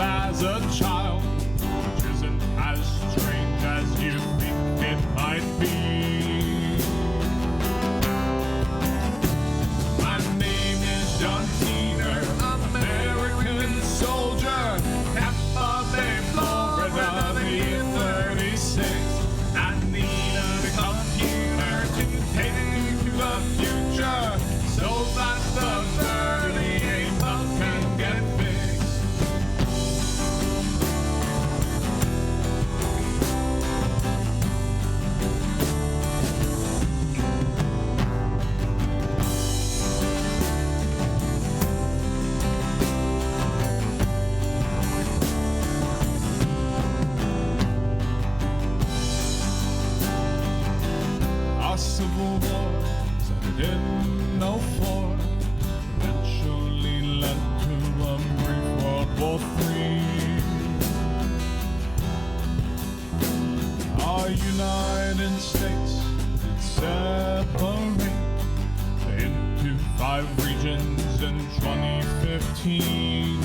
as a child, which isn't as strange as you think it might be. My name is John Cena, American soldier, Tampa Bay, Florida, the year 36. I need a computer to take me to the future, so that the 38 bug can get fixed. Our civil war started in '04, eventually led to a brief World War III. Our United States did separate into 5 regions in 2015.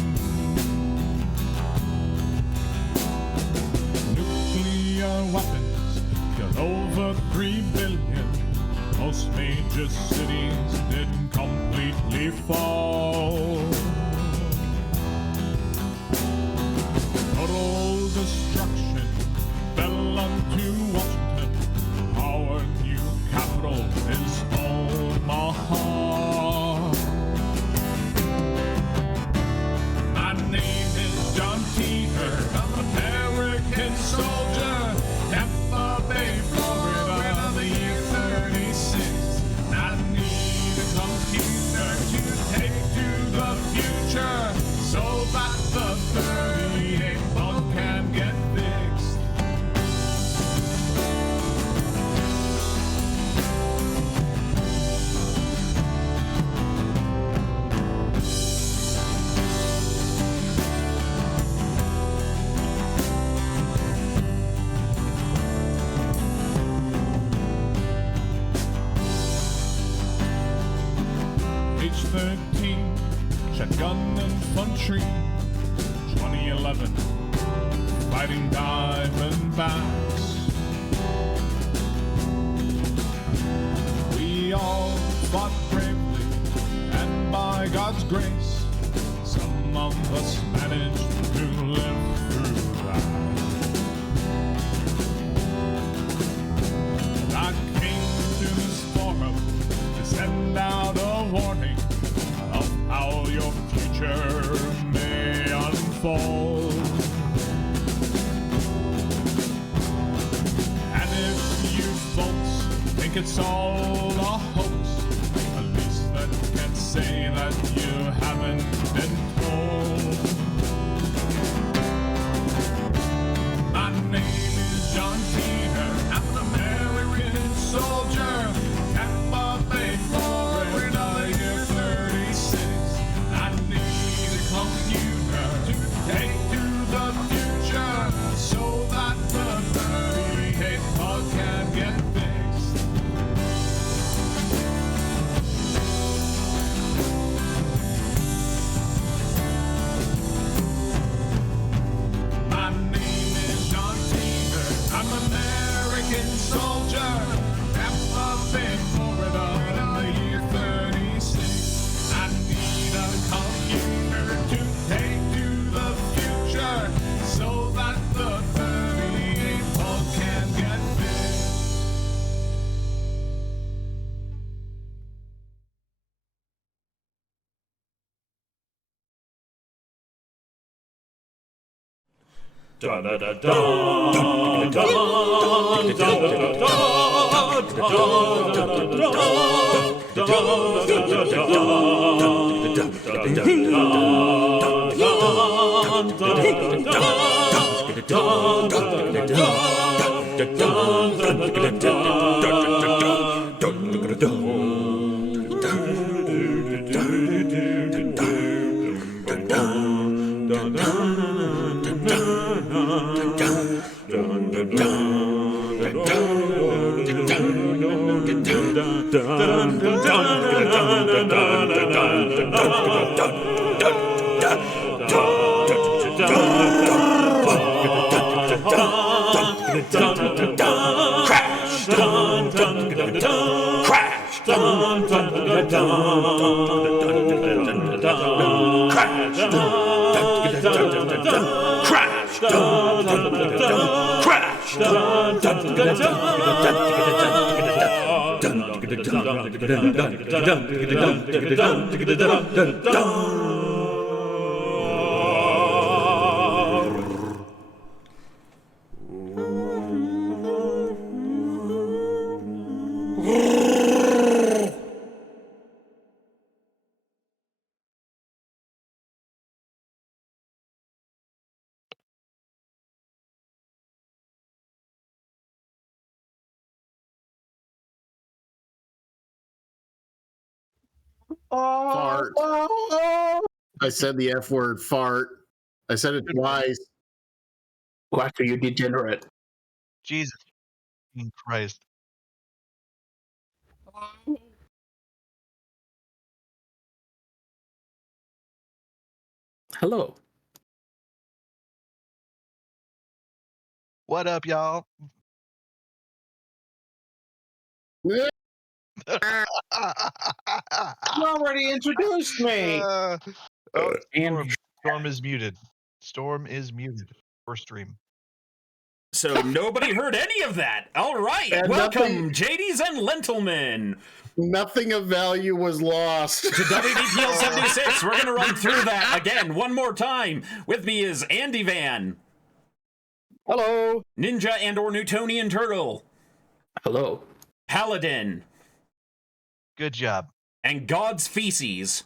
Nuclear weapons killed over 3 billion. Most major cities did completely fall. Total destruction fell unto Washington. Our new capital is Omaha. My name is John Cena, I'm an American soldier, Tampa Bay, Florida, the year 36. I need a computer to take to the future, so that the 38 bug can get fixed. Age 13, shotgun infantry. 2011, fighting Diamondbacks. We all fought bravely, and by God's grace, some of us managed to live through that. I came to this forum to send out a warning of how your future may unfold. And if you folks think it's all a hoax, at least that can say that you haven't been told. My name is John Cena, I'm an American soldier, Tampa Bay, Florida, year 36. I need a computer to take to the future, so that the 38 bug can get fixed. My name is John Cena, I'm an American soldier, Tampa Bay, Florida, the year 36. I need a computer to take to the future, so that the 38 bug can get fixed. Da da da da da da Fart. I said the F word, fart. I said it twice. Whacker, you degenerate. Jesus Christ. Hello. What up, y'all? Yeah. You already introduced me. Oh, And Storm is muted. Storm is muted for stream. So nobody heard any of that. All right, And welcome, JDs and Lentilmen, Nothing of value was lost. to WDPL 76. We're going to run through that again one more time. With me is Andy Van, Hello. Ninja and or Newtonian Turtle, hello. Paladin, Good job. and God's Feces.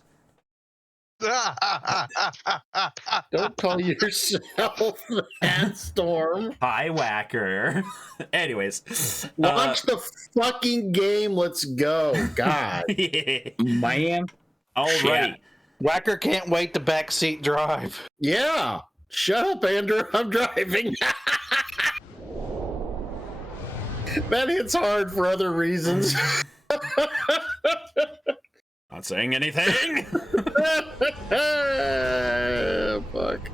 Don't call yourself that, Storm. Hi, Whacker. Anyways. Launch the fucking game. Let's go. God. Man. Alrighty. Whacker can't wait to backseat drive. Yeah. Shut up, Andrew. I'm driving. That hits hard for other reasons. Not saying anything. Fuck.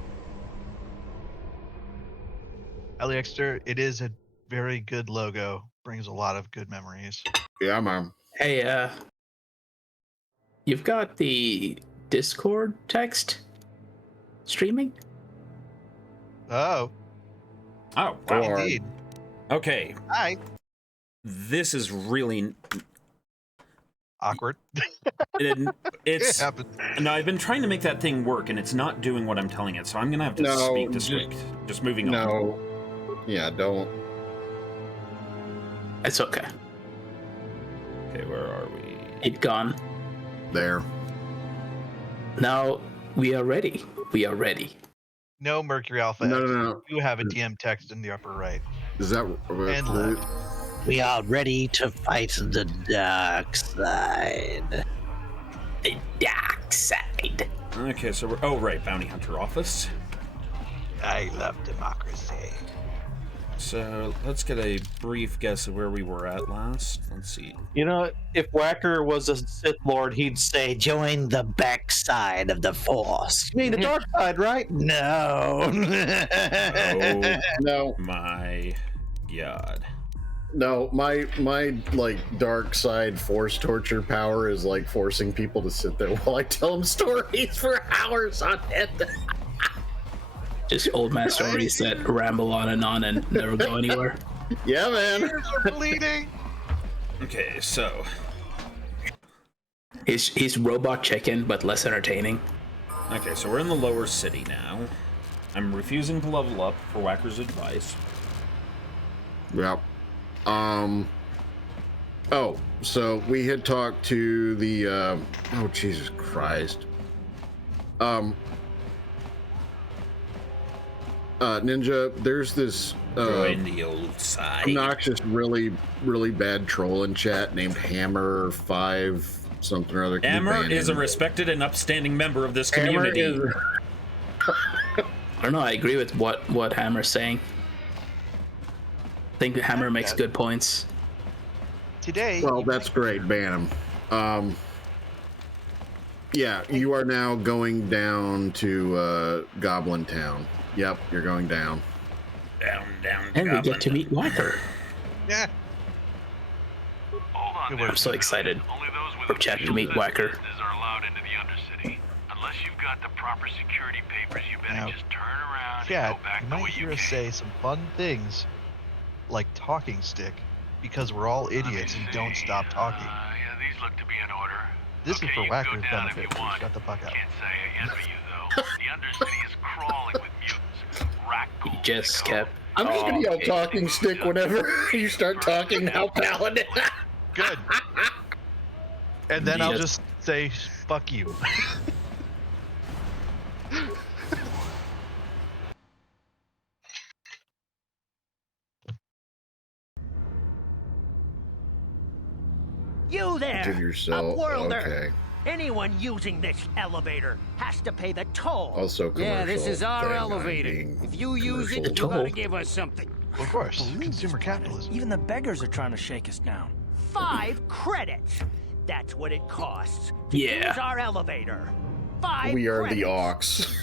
Aliexter, it is a very good logo. Brings a lot of good memories. Yeah, man. Hey, you've got the Discord text streaming? Oh, Oh, wow. Or- indeed. Okay. Hi. This is really... Awkward. It's... It happens. No, I've been trying to make that thing work, and it's not doing what I'm telling it, so I'm gonna have to No, speak to just- Squeak. Just moving on. No. Yeah, don't. It's okay. Okay, where are we? It's gone. There. Now we are ready. We are ready. No Mercury Alpha. No, X. no, no. You have a DM text in the upper right. Is that... And left. We are ready to fight the dark side. The dark side. Okay, so we're... Oh, right, Bounty Hunter Office. I love democracy. So, let's get a brief guess of where we were at last. Let's see. You know, if Whacker was a Sith Lord, he'd say, Join the backside of the Force. "You mean the dark side, right?" No. Oh, No. my God. No, my like dark side force torture power is like forcing people to sit there while I tell them stories for hours on end. Just old man stories that ramble on and never go anywhere. Yeah, man. Ears are bleeding. Okay, so... He's robot chicken, but less entertaining. Okay, so we're in the lower city now. I'm refusing to level up for Whacker's advice. Yep. Oh, so we had talked to the oh Jesus Christ. Ninja, there's this Join the old side. obnoxious, really bad troll in chat named Hammer 5 something or other. Can you Hammer ban is a him? respected and upstanding member of this Hammer community. is- I don't know. I agree with what Hammer's saying. I think Hammer makes good points. Today, Well, that's great. Ban him. Yeah, you are now going down to Goblin Town. Yep, you're going down. Down, And we Goblin. get to meet Whacker. yeah. I'm so excited for chat to meet Whacker. Are allowed into the Undercity, Unless you've got the proper security papers, you better Now, just turn around Chat, and go back you the might way hear you us came. say some fun things, like talking stick, because we're all Let me idiots and don't see. stop talking. Yeah, these look to be in order. This Okay, is for you can go Whacker's down if benefit, you so want. shut the fuck up. Can't say I envy you, though. The Undercity is crawling with mutants. Rat He ghouls, just they call kept. I'm just gonna yell okay. talking stick whenever you start talking now, Paladin. Good. And then I'll Just- just say, fuck you. You there, Did yourself? Upworlder. Okay. Anyone using this elevator has to pay the toll. Also commercial. Yeah, this is our thing, elevator. I'm being If you use it, commercial. you gotta toll. give us something. Of course, consumer capitalism. Even the beggars are trying to shake us down. 5 credits. That's what it costs to Yeah. use our elevator. 5 We are credits. the Ox.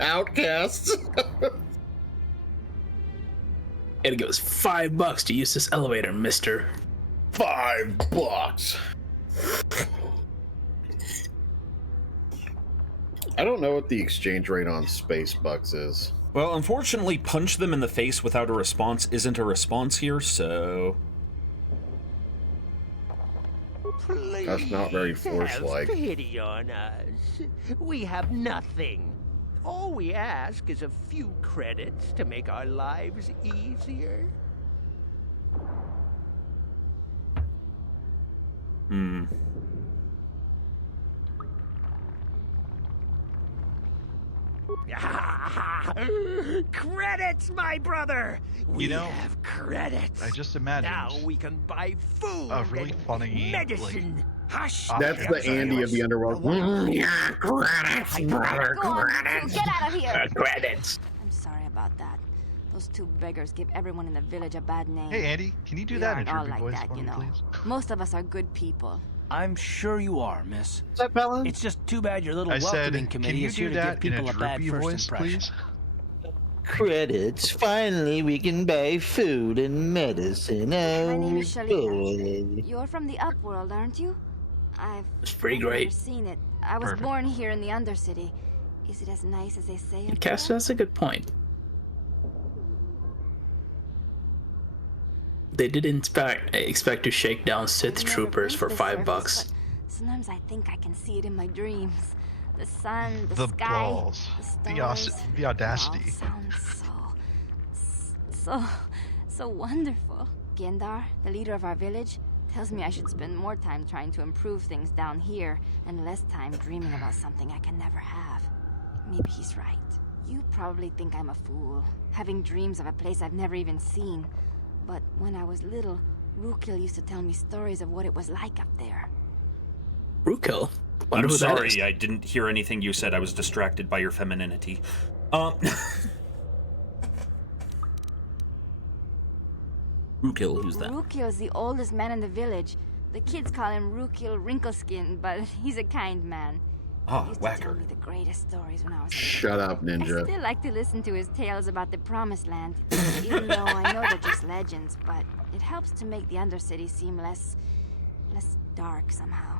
Outcasts. It goes $5 to use this elevator, mister. $5. I don't know what the exchange rate on space bucks is. Well, unfortunately, punch them in the face without a response isn't a response here, so... Please That's not very have Force-like. pity on us. We have nothing. All we ask is a few credits to make our lives easier. Credits, my brother! We You know, have credits. I just imagined Now we can buy food a really and funny, medicine. Hush. That's the Andy of the underworld. Yeah, credits, brother, Go on, credits. get out of here. Credits. I'm sorry about that. Those 2 beggars give everyone in the village a bad name. Hey, Andy, can you do We that in aren't all droopy like voice that, for you me, know. please? Most of us are good people. I'm sure you are, miss. Is that Paladin? It's just too bad your little I said, welcoming can committee you is here do to give that in people a a bad droopy first voice, impression. please? Credits. Finally, we can buy food and medicine. Oh, My name is Shalina. boy. You're from the Upworld, aren't you? It's pretty Never great. seen it. I was Perfect. born here in the Undercity. Is it as nice as they say up Cass, there? that's a good point. They did in fact expect to shake down Sith I've never troopers been for to the $5. surface, but sometimes I think I can see it in my dreams. The sun, the The sky, balls. the The aus- stars. the audacity. It all sounds so wonderful. Gendar, the leader of our village, tells me I should spend more time trying to improve things down here and less time dreaming about something I can never have. Maybe he's right. You probably think I'm a fool, having dreams of a place I've never even seen. But when I was little, Rukil used to tell me stories of what it was like up there. Rukil? I'm sorry, I didn't hear anything you said. I was distracted by your femininity. Rukil, who's that? Rukil's the oldest man in the village. The kids call him Rukil Wrinkleskin, but he's a kind man. Ah, He used to tell Whacker. me the greatest stories when I was a little Shut up, I ninja. still like to listen to his tales about the Promised Land, even though I know they're just legends, but it helps to make the Undercity seem less dark somehow.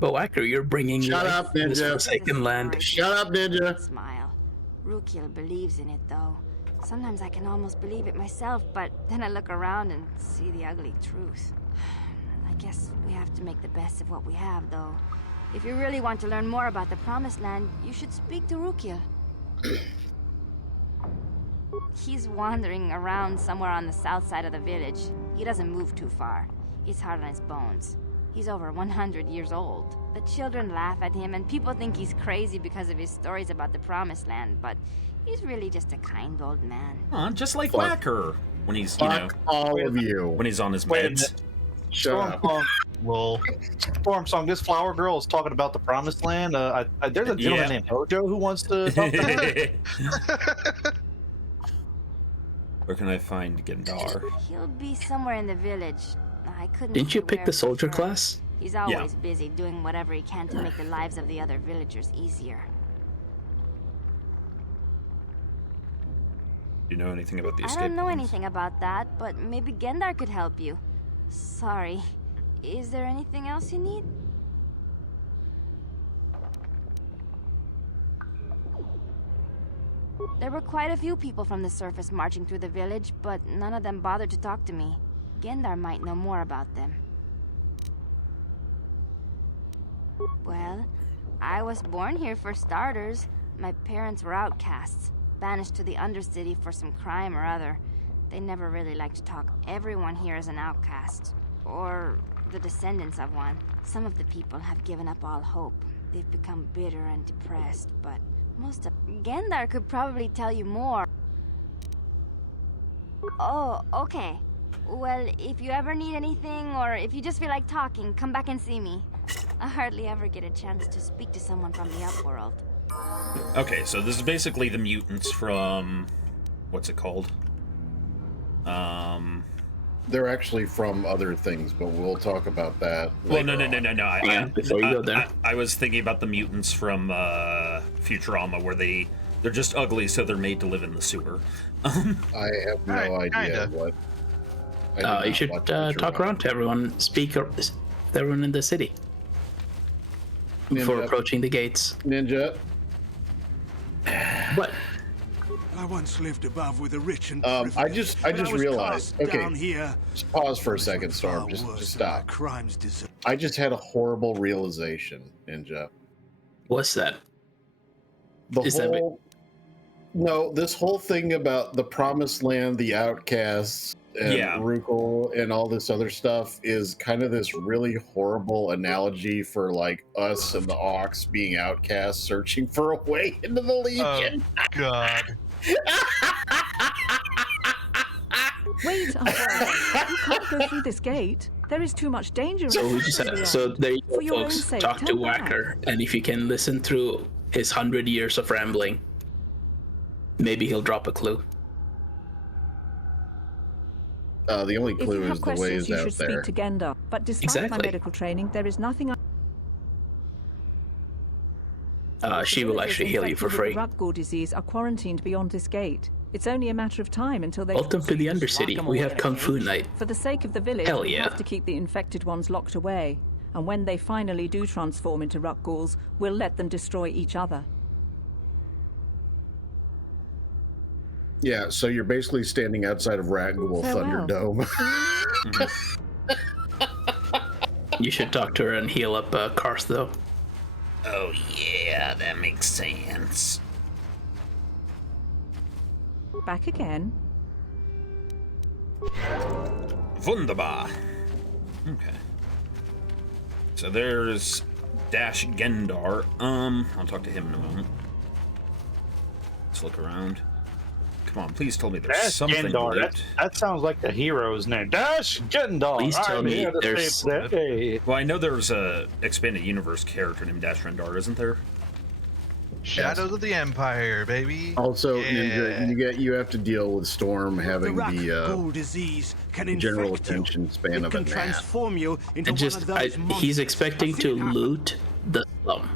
But Whacker, you're bringing Shut life up, to this Ninja. forsaken land. Shut up, ninja. Smile. Rukil believes in it, though. Sometimes I can almost believe it myself, but then I look around and see the ugly truth. I guess we have to make the best of what we have, though. If you really want to learn more about the Promised Land, you should speak to Rukil. He's wandering around somewhere on the south side of the village. He doesn't move too far. He's hard on his bones. He's over 100 years old. The children laugh at him, and people think he's crazy because of his stories about the Promised Land, but he's really just a kind old man. Just like Fuck. Whacker when he's, you know, Fuck all of you. when he's on his Wait a meds. minute. Shut up. Storm Song, Lol. Storm Song, this flower girl is talking about the Promised Land. There's a gentleman Yeah. named Hojo who wants to talk to her. Where can I find Gendar? He'll be somewhere in the village. I couldn't. Didn't you say pick where the for soldier sure. class? He's always busy doing whatever he can to make the lives of the other villagers easier. Do you know anything about the I escape don't know plans? anything about that, but maybe Gendar could help you. Sorry. Is there anything else you need? There were quite a few people from the surface marching through the village, but none of them bothered to talk to me. Gendar might know more about them. Well, I was born here for starters. My parents were outcasts, banished to the Undercity for some crime or other. They never really liked to talk. Everyone here is an outcast, or the descendants of one. Some of the people have given up all hope. They've become bitter and depressed, but most of... Gendar could probably tell you more. Oh, okay. Well, if you ever need anything, or if you just feel like talking, come back and see me. I hardly ever get a chance to speak to someone from the Upworld. Okay, so this is basically the mutants from... what's it called? They're actually from other things, but we'll talk about that Well, later no. Before you go there. I was thinking about the mutants from Futurama, where they're just ugly, so they're made to live in the sewer. I have no idea kinda. what... You should talk around to everyone, speak with everyone in the city before Ninja. approaching the gates. Ninja. What? I once lived above with the rich and I just realized. Okay, down here. just pause for a second, Storm. Just stop. Crimes deserve. I just had a horrible realization, Ninja. What's that? The Is that whole... No, this whole thing about the Promised Land, the Outcasts, and Rukul, and all this other stuff is kind of this really horrible analogy for like us and the Orcs being outcasts, searching for a way into the Legion. Oh, God. Wait, Uncle Alan. You can't go through this gate. There is too much danger. So we just so there you For go, your own folks. sake, Talk to turn back. Whacker, and if you can listen through his 100 years of rambling, maybe he'll drop a clue. The only If you clue have is the questions, ways you out should there. speak to Gendar. But despite my Exactly. medical training, there is nothing. She will actually heal you for free. The Rutgall disease are quarantined beyond this gate. It's only a matter of time until they. Welcome to the Undercity. We have Kung Fu Night. For the sake of the village, Hell we yeah. have to keep the infected ones locked away. And when they finally do transform into Rutgalls, we'll let them destroy each other. Yeah, so you're basically standing outside of Ragul Farewell. Thunderdome. You should talk to her and heal up Karth, though. Oh yeah, that makes sense. Back again. Wunderbar. Okay. So there's Dash Gendar. I'll talk to him in a moment. Let's look around. Come on, please tell me there's Dash something Gendar. loot. That sounds like the hero's name. Dash Gendar. Please tell I'm me here to there's- save the day. Well, I know there's a expanded universe character named Dash Rendar, isn't there? Shadows of the Empire, baby. Also, Yeah. Ninja, you have to deal with Storm having the Rutgall disease can general infect you. attention span It of can a gnat. transform you into And just, one of those he's monsters. expecting to loot the slum.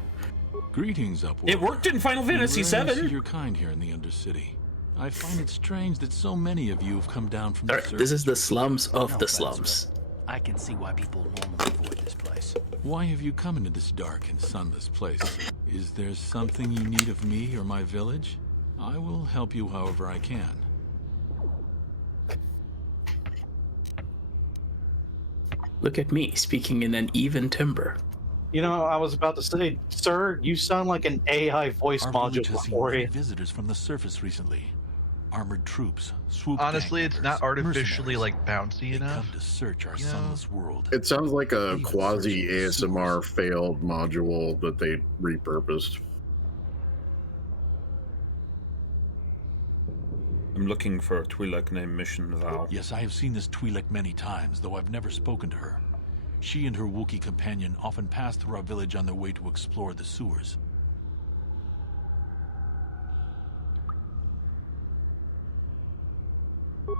Greetings, Upward. It worked in Final Fantasy We rarely VII. see your kind here in the Undercity. I find it strange that so many of you have come down from the Alright, this is the slums of the slums. I can see why people normally avoid this place. Why have you come into this dark and sunless place? Is there something you need of me or my village? I will help you however I can. Look at me, speaking in an even timbre. You know, I was about to say, sir, you sound like an AI voice Our module village has seen for many you. visitors from the surface recently. Armored troops, swoop Honestly, gang it's not members, artificially mercenaries. like bouncy They enough. come to search our You know? sunless world. It sounds like a Even quasi searching the ASMR sewers. failed module that they repurposed. I'm looking for a Twi'lek named Mission Val. Yes, I have seen this Twi'lek many times, though I've never spoken to her. She and her Wookiee companion often pass through our village on their way to explore the sewers.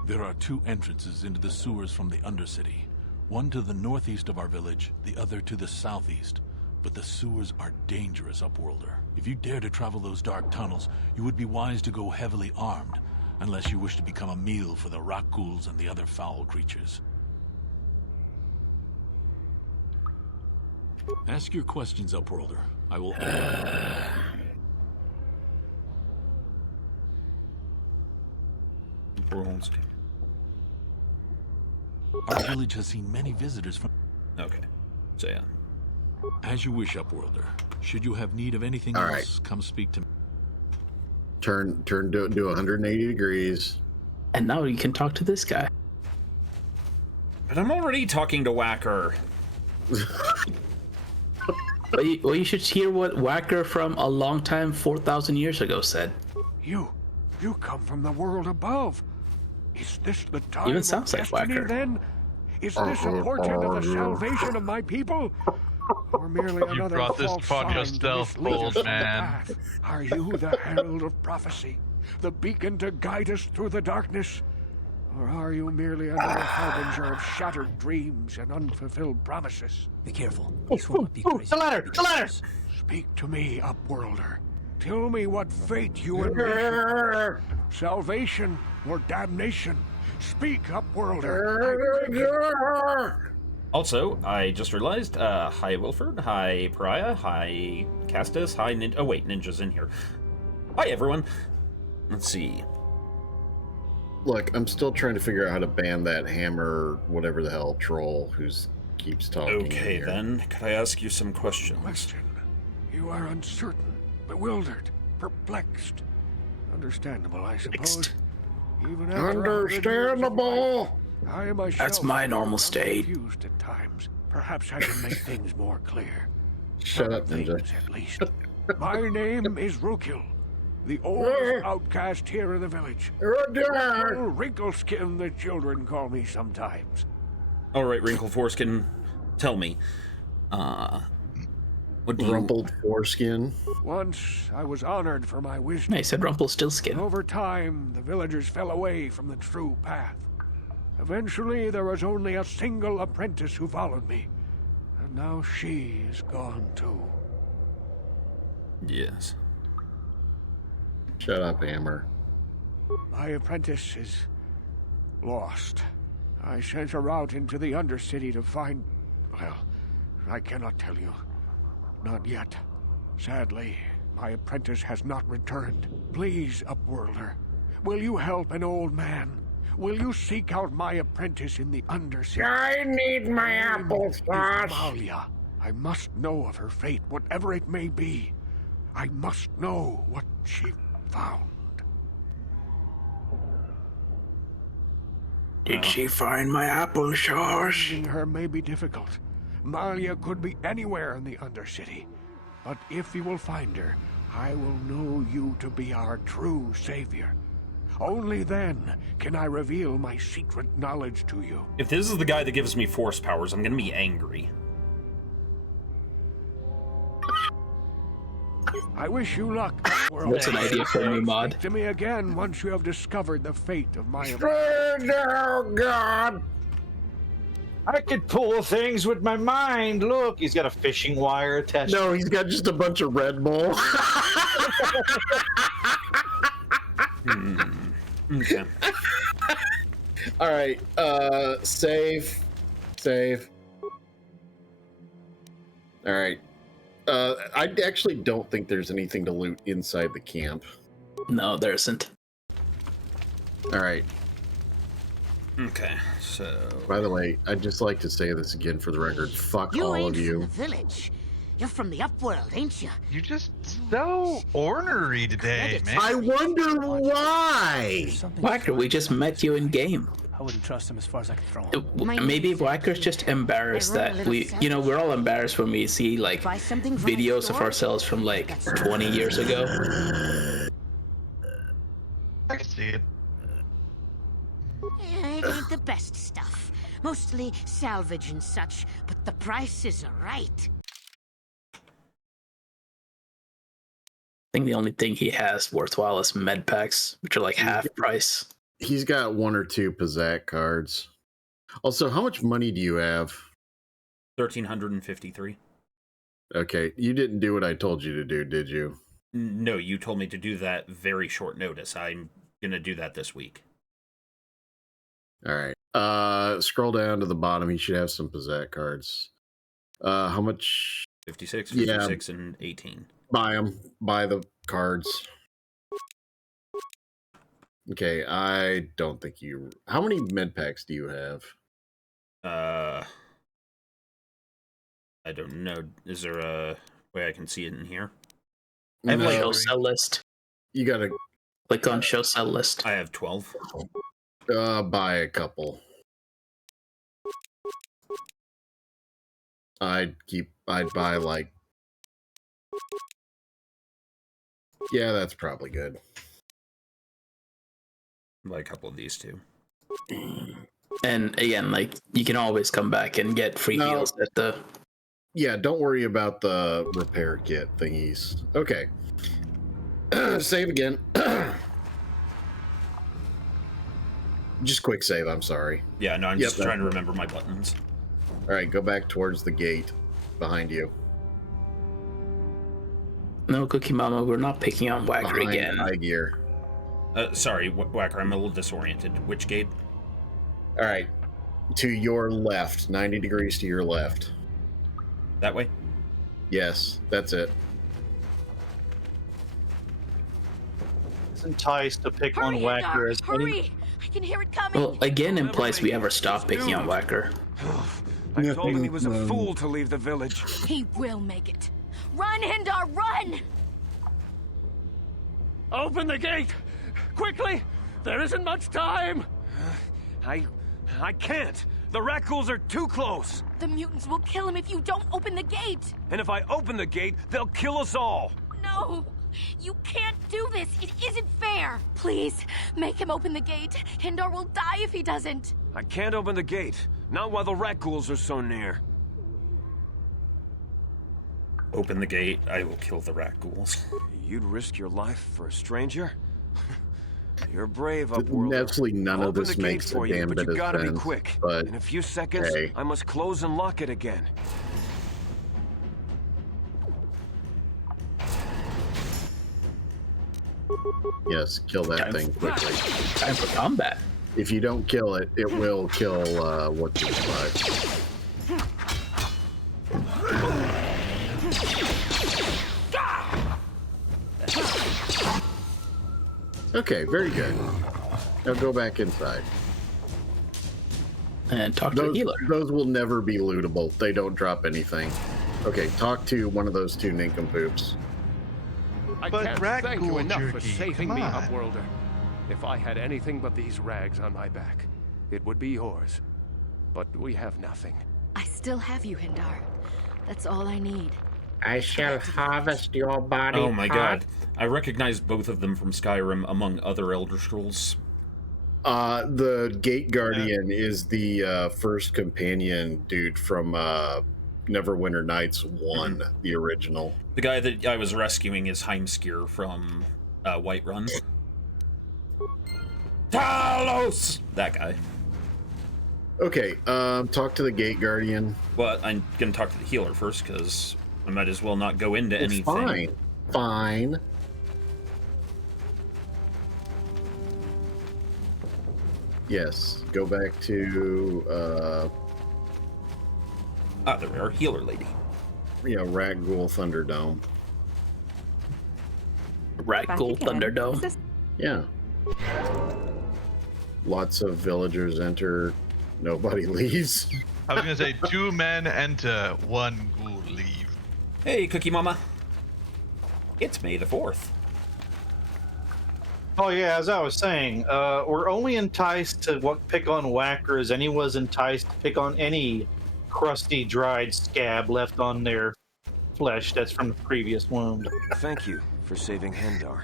There are two entrances into the sewers from the Undercity. One to the northeast of our village, the other to the southeast. But the sewers are dangerous, Upworlder. If you dare to travel those dark tunnels, you would be wise to go heavily armed, unless you wish to become a meal for the rock ghouls and the other foul creatures. Ask your questions, Upworlder. I will. Our village has seen many visitors from. Okay. So yeah. As you wish, Upworlder. Should you have need of anything All else, right. come speak to me. Turn do 180 degrees. And now you can talk to this guy. But I'm already talking to Whacker. Well, you should hear what Whacker from a long time 4,000 years ago said. You come from the world above. Is this the time Even of sounds like destiny Whacker. then? Is this a portent of the salvation of my people? Or merely You another brought this false upon sign to yourself, mislead us old from the man. path? Are you the herald of prophecy? The beacon to guide us through the darkness? Or are you merely another harbinger of shattered dreams and unfulfilled promises? Be careful. This will not be crazy. The ladder! Speak to me, Upworlder. Tell me what fate you envision. Salvation or damnation? Speak, Upworlder. Also, I just realized, hi Wilford, hi Pariah, hi Castus, hi Ninja. Oh wait, Ninja's in here. Hi everyone. Let's see. Look, I'm still trying to figure out how to ban that hammer, whatever the hell, troll who's keeps talking. Okay then, could I ask you some questions? Question. You are uncertain, bewildered, perplexed. Understandable, I suppose. Even after 100 years of Understandable. life, I myself That's my normal am state. confused at times. Perhaps I can make things more clear. Shut up, Some Ninja. things, at least. My name is Rukil, the oldest outcast here in the village. Little Wrinkleskin, the children call me sometimes. All right, Wrinkle Foreskin, tell me. What do you... Rumpled foreskin. Once I was honored for my wisdom. He said Rumpelstiltskin. Over time, the villagers fell away from the true path. Eventually, there was only a single apprentice who followed me. And now she is gone too. Yes. Shut up, Hammer. My apprentice is lost. I sent her out into the Undercity to find... Well, I cannot tell you. Not yet. Sadly, my apprentice has not returned. Please, Upworlder, will you help an old man? Will you seek out my apprentice in the Undercity? I need my applesauce. Amalia. I must know of her fate, whatever it may be. I must know what she found. Did she find my applesauce? Finding her may be difficult. Malia could be anywhere in the Undercity. But if you will find her, I will know you to be our true savior. Only then can I reveal my secret knowledge to you. If this is the guy that gives me force powers, I'm gonna be angry. I wish you luck, world. That's an idea for a new mod. Speak to me again once you have discovered the fate of my... Oh, God. I could pull things with my mind. Look, he's got a fishing wire attached. No, he's got just a bunch of Red Bull. Okay. All right, save. All right. I actually don't think there's anything to loot inside the camp. No, there isn't. All right. Okay, so... By the way, I'd just like to say this again for the record. Fuck You all ain't of from you. the village. You're from the Upworld, ain't you? You're just so ornery today, man. I wonder why. Whacker, we just met you in game. I wouldn't trust him as far as I could throw him. Maybe Whacker's just embarrassed that we're all embarrassed when we see like videos of ourselves from like 20 years ago. I can see it. It ain't the best stuff. Mostly salvage and such, but the prices are right. I think the only thing he has worthwhile is med packs, which are like half price. He's got one or two Pizzak cards. Also, how much money do you have? 1,353. Okay, you didn't do what I told you to do, did you? No, you told me to do that very short notice. I'm gonna do that this week. All right. Scroll down to the bottom. He should have some Pizzak cards. How much? 56, Yeah. 56, and 18. Buy them. Buy the cards. Okay, I don't think you... How many med packs do you have? I don't know. Is there a way I can see it in here? I have like No. show sell list. You gotta... Click on show sell list. I have 12. Buy a couple. I'd buy like... Yeah, that's probably good. Buy a couple of these two. And again, like, you can always come back and get free heals at the... Yeah, don't worry about the repair kit thingies. Okay. Save again. Just quick save, I'm sorry. Yeah, no, I'm just trying to remember my buttons. Alright, go back towards the gate behind you. No, Cookie Mama, we're not picking on Whacker Behind again. high gear. Sorry, Whacker, I'm a little disoriented. Which gate? Alright. To your left. 90 degrees to your left. That way? Yes, that's it. It's enticed to pick on Hurry, Whacker Hindar, as hurry! I can hear it coming. Well, again implies we ever stop picking on Whacker. I told him he was a fool to leave the village. He will make it. Run, Hindar, run! Open the gate! Quickly! There isn't much time! I can't. The Rakghouls are too close. The mutants will kill him if you don't open the gate. And if I open the gate, they'll kill us all. No! You can't do this! It isn't fair! Please, make him open the gate. Hindar will die if he doesn't. I can't open the gate. Not while the Rakghouls are so near. Open the gate, I will kill the Rakghouls. You'd risk your life for a stranger? You're brave, Upworlder. Absolutely none of this makes a damn but bit you of gotta sense. be quick. But In a few seconds, hey. I must close and lock it again. Yes, kill that thing quickly. Time for combat. If you don't kill it, it will kill what's his butt. Okay, very good. Now go back inside. And talk to the healer. Those will never be lootable. They don't drop anything. Okay, talk to one of those two nincompoops. I But can't rat thank you ghoul enough for jerky, saving come me, on. Upworlder. If I had anything but these rags on my back, it would be yours. But we have nothing. I still have you, Hindar. That's all I need. I shall harvest your body. Oh my god. I recognize both of them from Skyrim, among other Elder Scrolls. The Gate Guardian is the first companion dude from Neverwinter Nights 1, the original. The guy that I was rescuing is Heimskir from Whiterun. Talos! That guy. Okay, talk to the Gate Guardian. Well, I'm gonna talk to the healer first, because I might as well not go into It's anything. Fine. Yes, go back to there we are, healer lady. Ragghoul Thunderdome. Ragghoul Thunderdome. Yeah. Lots of villagers enter, nobody leaves. I was gonna say 2 men enter, 1 ghoul leave. Hey, Cookie Mama. It's May the 4th. Oh yeah, as I was saying, we're only enticed to pick on Whacker as any was enticed to pick on any crusty, dried scab left on their flesh that's from the previous wound. Thank you for saving Hindar.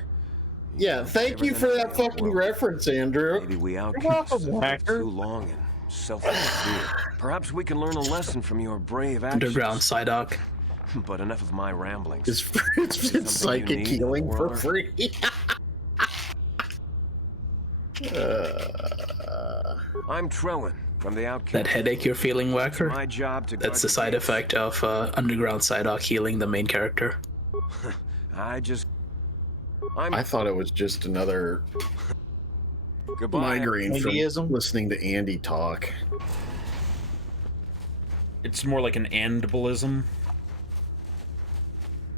Yeah, thank you for that fucking reference, Andrew. Maybe we welcome, outcasted Whacker. too long and selfish fear. Perhaps we can learn a lesson from your brave actions. Underground Psyduck. But enough of my ramblings. It's psychic healing for free. I'm Trellin from the Outcast. That headache you're feeling, Whacker? My job to That's the side effect of Underground Psyduck healing the main character. I thought it was just another Goodbye. migraine from Andyism? listening to Andy talk. It's more like an and-ballism.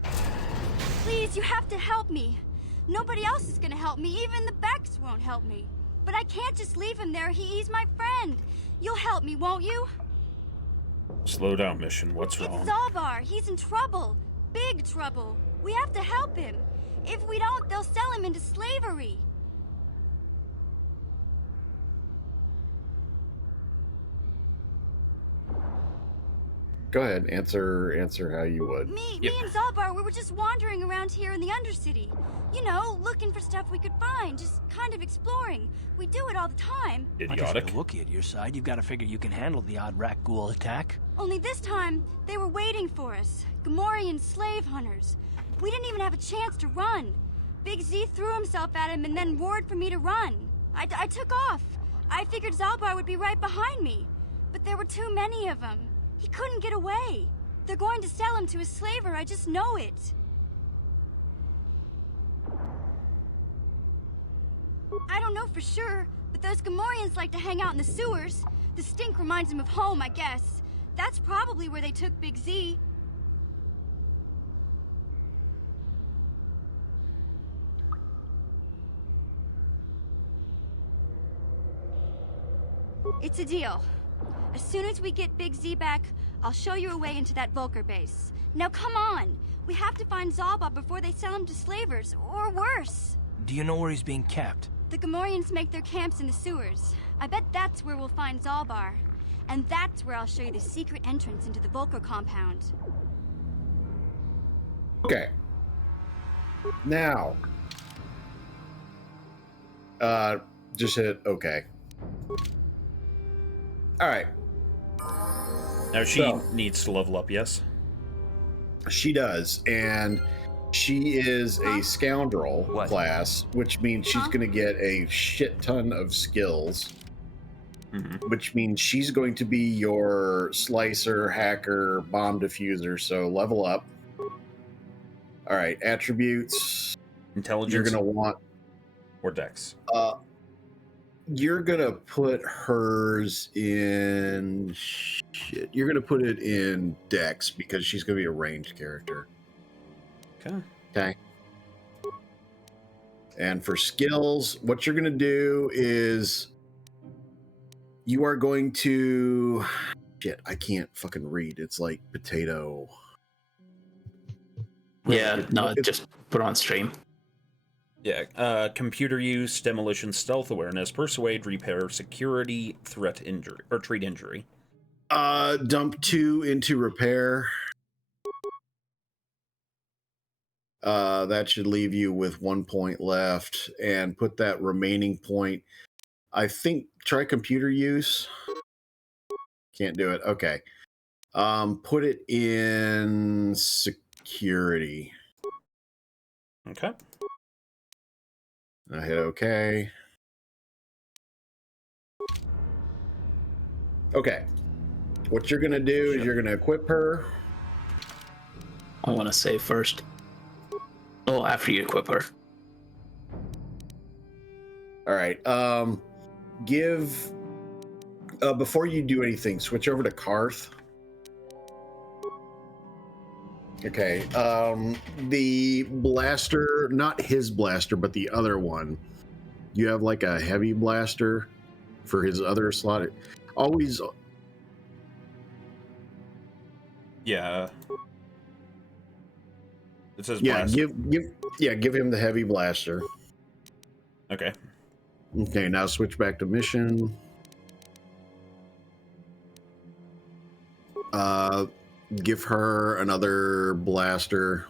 Please, you have to help me. Nobody else is gonna help me. Even the Becks won't help me. But I can't just leave him there. He's my friend. You'll help me, won't you? Slow down, Mission. What's wrong? It's Zalbar. He's in trouble. Big trouble. We have to help him. If we don't, they'll sell him into slavery. Go ahead, answer how you would. Me and Zalbar, we were just wandering around here in the Undercity. You know, looking for stuff we could find, just kind of exploring. We do it all the time. Idiotic. Looky at your side, you've got to figure you can handle the odd rat ghoul attack. Only this time, they were waiting for us. Gamorrean slave hunters. We didn't even have a chance to run. Big Z threw himself at him and then roared for me to run. I took off. I figured Zalbar would be right behind me. But there were too many of them. He couldn't get away. They're going to sell him to a slaver, I just know it. I don't know for sure, but those Gamorreans like to hang out in the sewers. The stink reminds them of home, I guess. That's probably where they took Big Z. It's a deal. As soon as we get Big Z back, I'll show you a way into that Volker base. Now come on! We have to find Zalba before they sell him to slavers, or worse. Do you know where he's being kept? The Gamorreans make their camps in the sewers. I bet that's where we'll find Zalbar. And that's where I'll show you the secret entrance into the Volker compound. Okay. Now. Just hit okay. Alright. Now she needs to level up, yes? She does, and she is a scoundrel class, which means she's going to get a shit ton of skills, which means she's going to be your slicer, hacker, bomb diffuser, so level up. All right, attributes. Intelligence. You're going to want... Or dex. You're going to put hers in... Shit. You're going to put it in dex because she's going to be a ranged character. Okay. Okay. And for skills, what you're going to do is you are going to... Shit, I can't fucking read. It's like potato. Yeah, no, just put on stream. Yeah, computer use, demolition, stealth awareness, persuade, repair, security, threat injury, or treat injury. Dump 2 into repair. That should leave you with 1 point left, and put that remaining point. I think try computer use. Can't do it. Okay. Put it in security. Okay. I hit okay. Okay. What you're gonna do is you're gonna equip her. I want to save first. Oh, after you equip her. All right. Before you do anything, switch over to Karth. Okay. The blaster, not his blaster, but the other one. You have like a heavy blaster for his other slot. Always. Yeah. It says Yeah, blaster. give him the heavy blaster. Okay. Okay, now switch back to mission. Give her another blaster.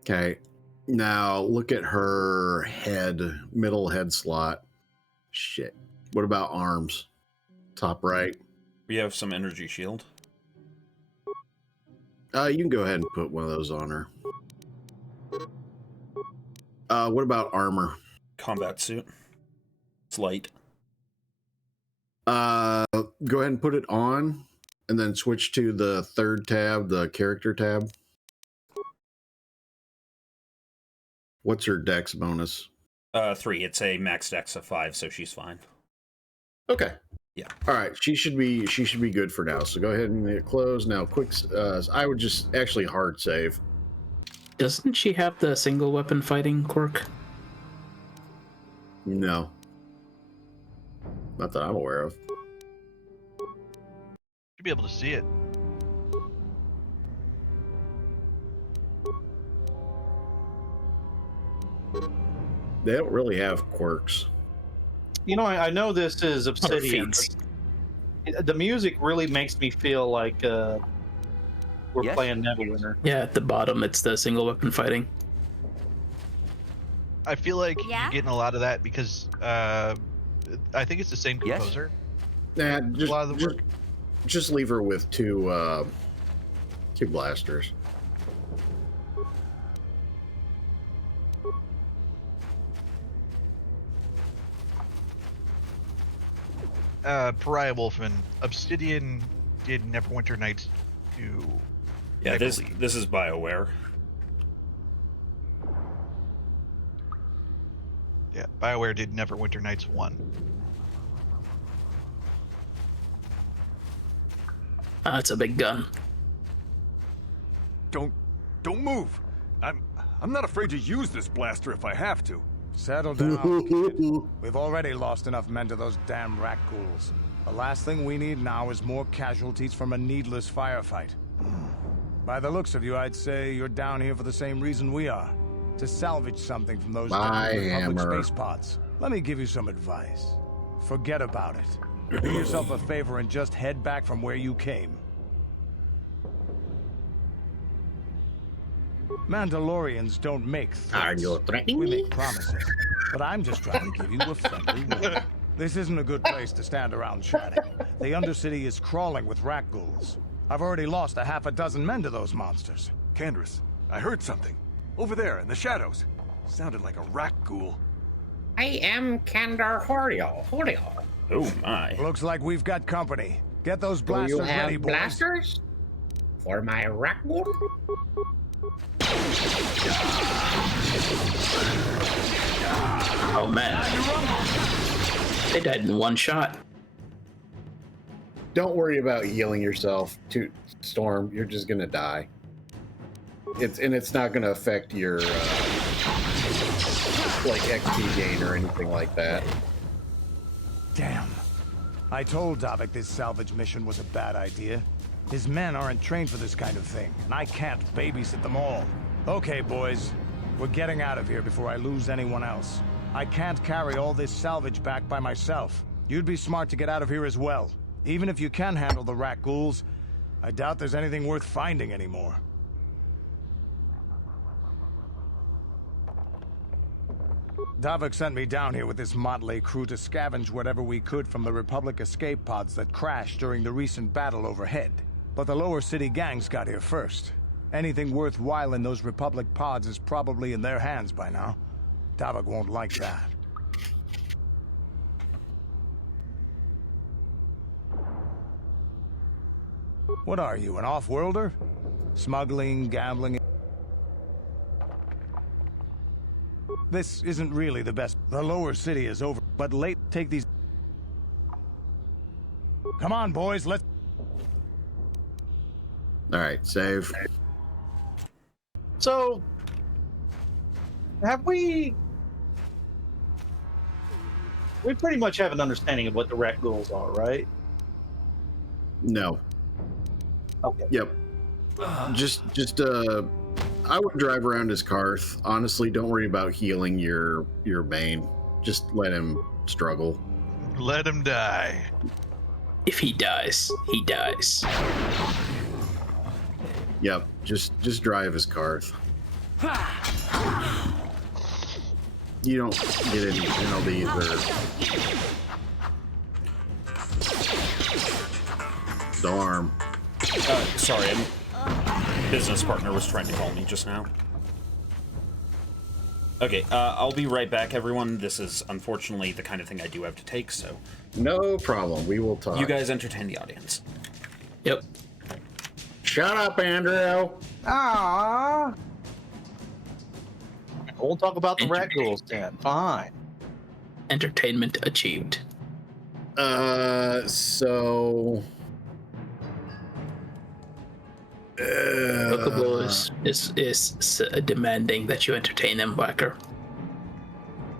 Okay. Now look at her head, middle head slot. Shit. What about arms? Top right. We have some energy shield. You can go ahead and put one of those on her. What about armor? Combat suit. It's light. Go ahead and put it on, and then switch to the third tab, the character tab. What's her dex bonus? 3. It's a max dex of 5, so she's fine. Okay. Yeah. All right, she should be good for now. So go ahead and hit close now. Quick, I would just actually hard save. Doesn't she have the single weapon fighting quirk? No, not that I'm aware of. Should be able to see it. They don't really have quirks. You know, I know this is Obsidian. feats. But the music really makes me feel like we're Yes? playing Neverwinter. Yeah, at the bottom, it's the single weapon fighting. I feel like Yeah? you're getting a lot of that because I think it's the same Yes? composer. Nah, A lot of the work. just leave her with two blasters. Pariah Wolf and Obsidian did Neverwinter Nights 2. Yeah, I this believe. this is BioWare. Yeah, BioWare did Neverwinter Nights 1. That's a big gun. Don't move. I'm not afraid to use this blaster if I have to. Settle down, kid. We've already lost enough men to those damn rat ghouls. The last thing we need now is more casualties from a needless firefight. By the looks of you, I'd say you're down here for the same reason we are. To salvage something from those Bye, damn Republic Hammer. space pods. Let me give you some advice. Forget about it. Do yourself a favor and just head back from where you came. Mandalorians don't make Are threats. you threatening We me? make promises. But I'm just trying to give you a friendly warning. This isn't a good place to stand around chatting. The Undercity is crawling with rat ghouls. I've already lost a half a dozen men to those monsters. Candace, I heard something. Over there in the shadows. Sounded like a rat ghoul. I am Candor Horio. Oh my. Looks like we've got company. Get those Do blasters you have ready, boys. blasters? For my raccoon? Oh man. They died in one shot. Don't worry about healing yourself, to Storm. You're just gonna die. It's not gonna affect your like XP gain or anything like that. Damn. I told Davik this salvage mission was a bad idea. His men aren't trained for this kind of thing, and I can't babysit them all. Okay, boys. We're getting out of here before I lose anyone else. I can't carry all this salvage back by myself. You'd be smart to get out of here as well. Even if you can handle the rat ghouls, I doubt there's anything worth finding anymore. Davik sent me down here with this motley crew to scavenge whatever we could from the Republic escape pods that crashed during the recent battle overhead. But the lower city gangs got here first. Anything worthwhile in those Republic pods is probably in their hands by now. Davik won't like that. What are you, an off-worlder? Smuggling, gambling... This isn't really the best. The lower city is over, but late take these... Come on, boys, let's... Alright, save. So, have we pretty much have an understanding of what the rat ghouls are, right? No. Okay. Yep. Just I would drive around his Karth. Honestly, don't worry about healing your main. Just let him struggle. Let him die. If he dies, he dies. Yep. Just drive his Karth. You don't get any penalties or Darn. Sorry, a business partner was trying to call me just now. Okay, I'll be right back, everyone. This is unfortunately the kind of thing I do have to take, so... No problem. We will talk. You guys entertain the audience. Yep. Shut up, Andrew. Ah. We'll talk about the rat ghouls then. Fine. Entertainment achieved. So. Chocobo is demanding that you entertain him, Whacker.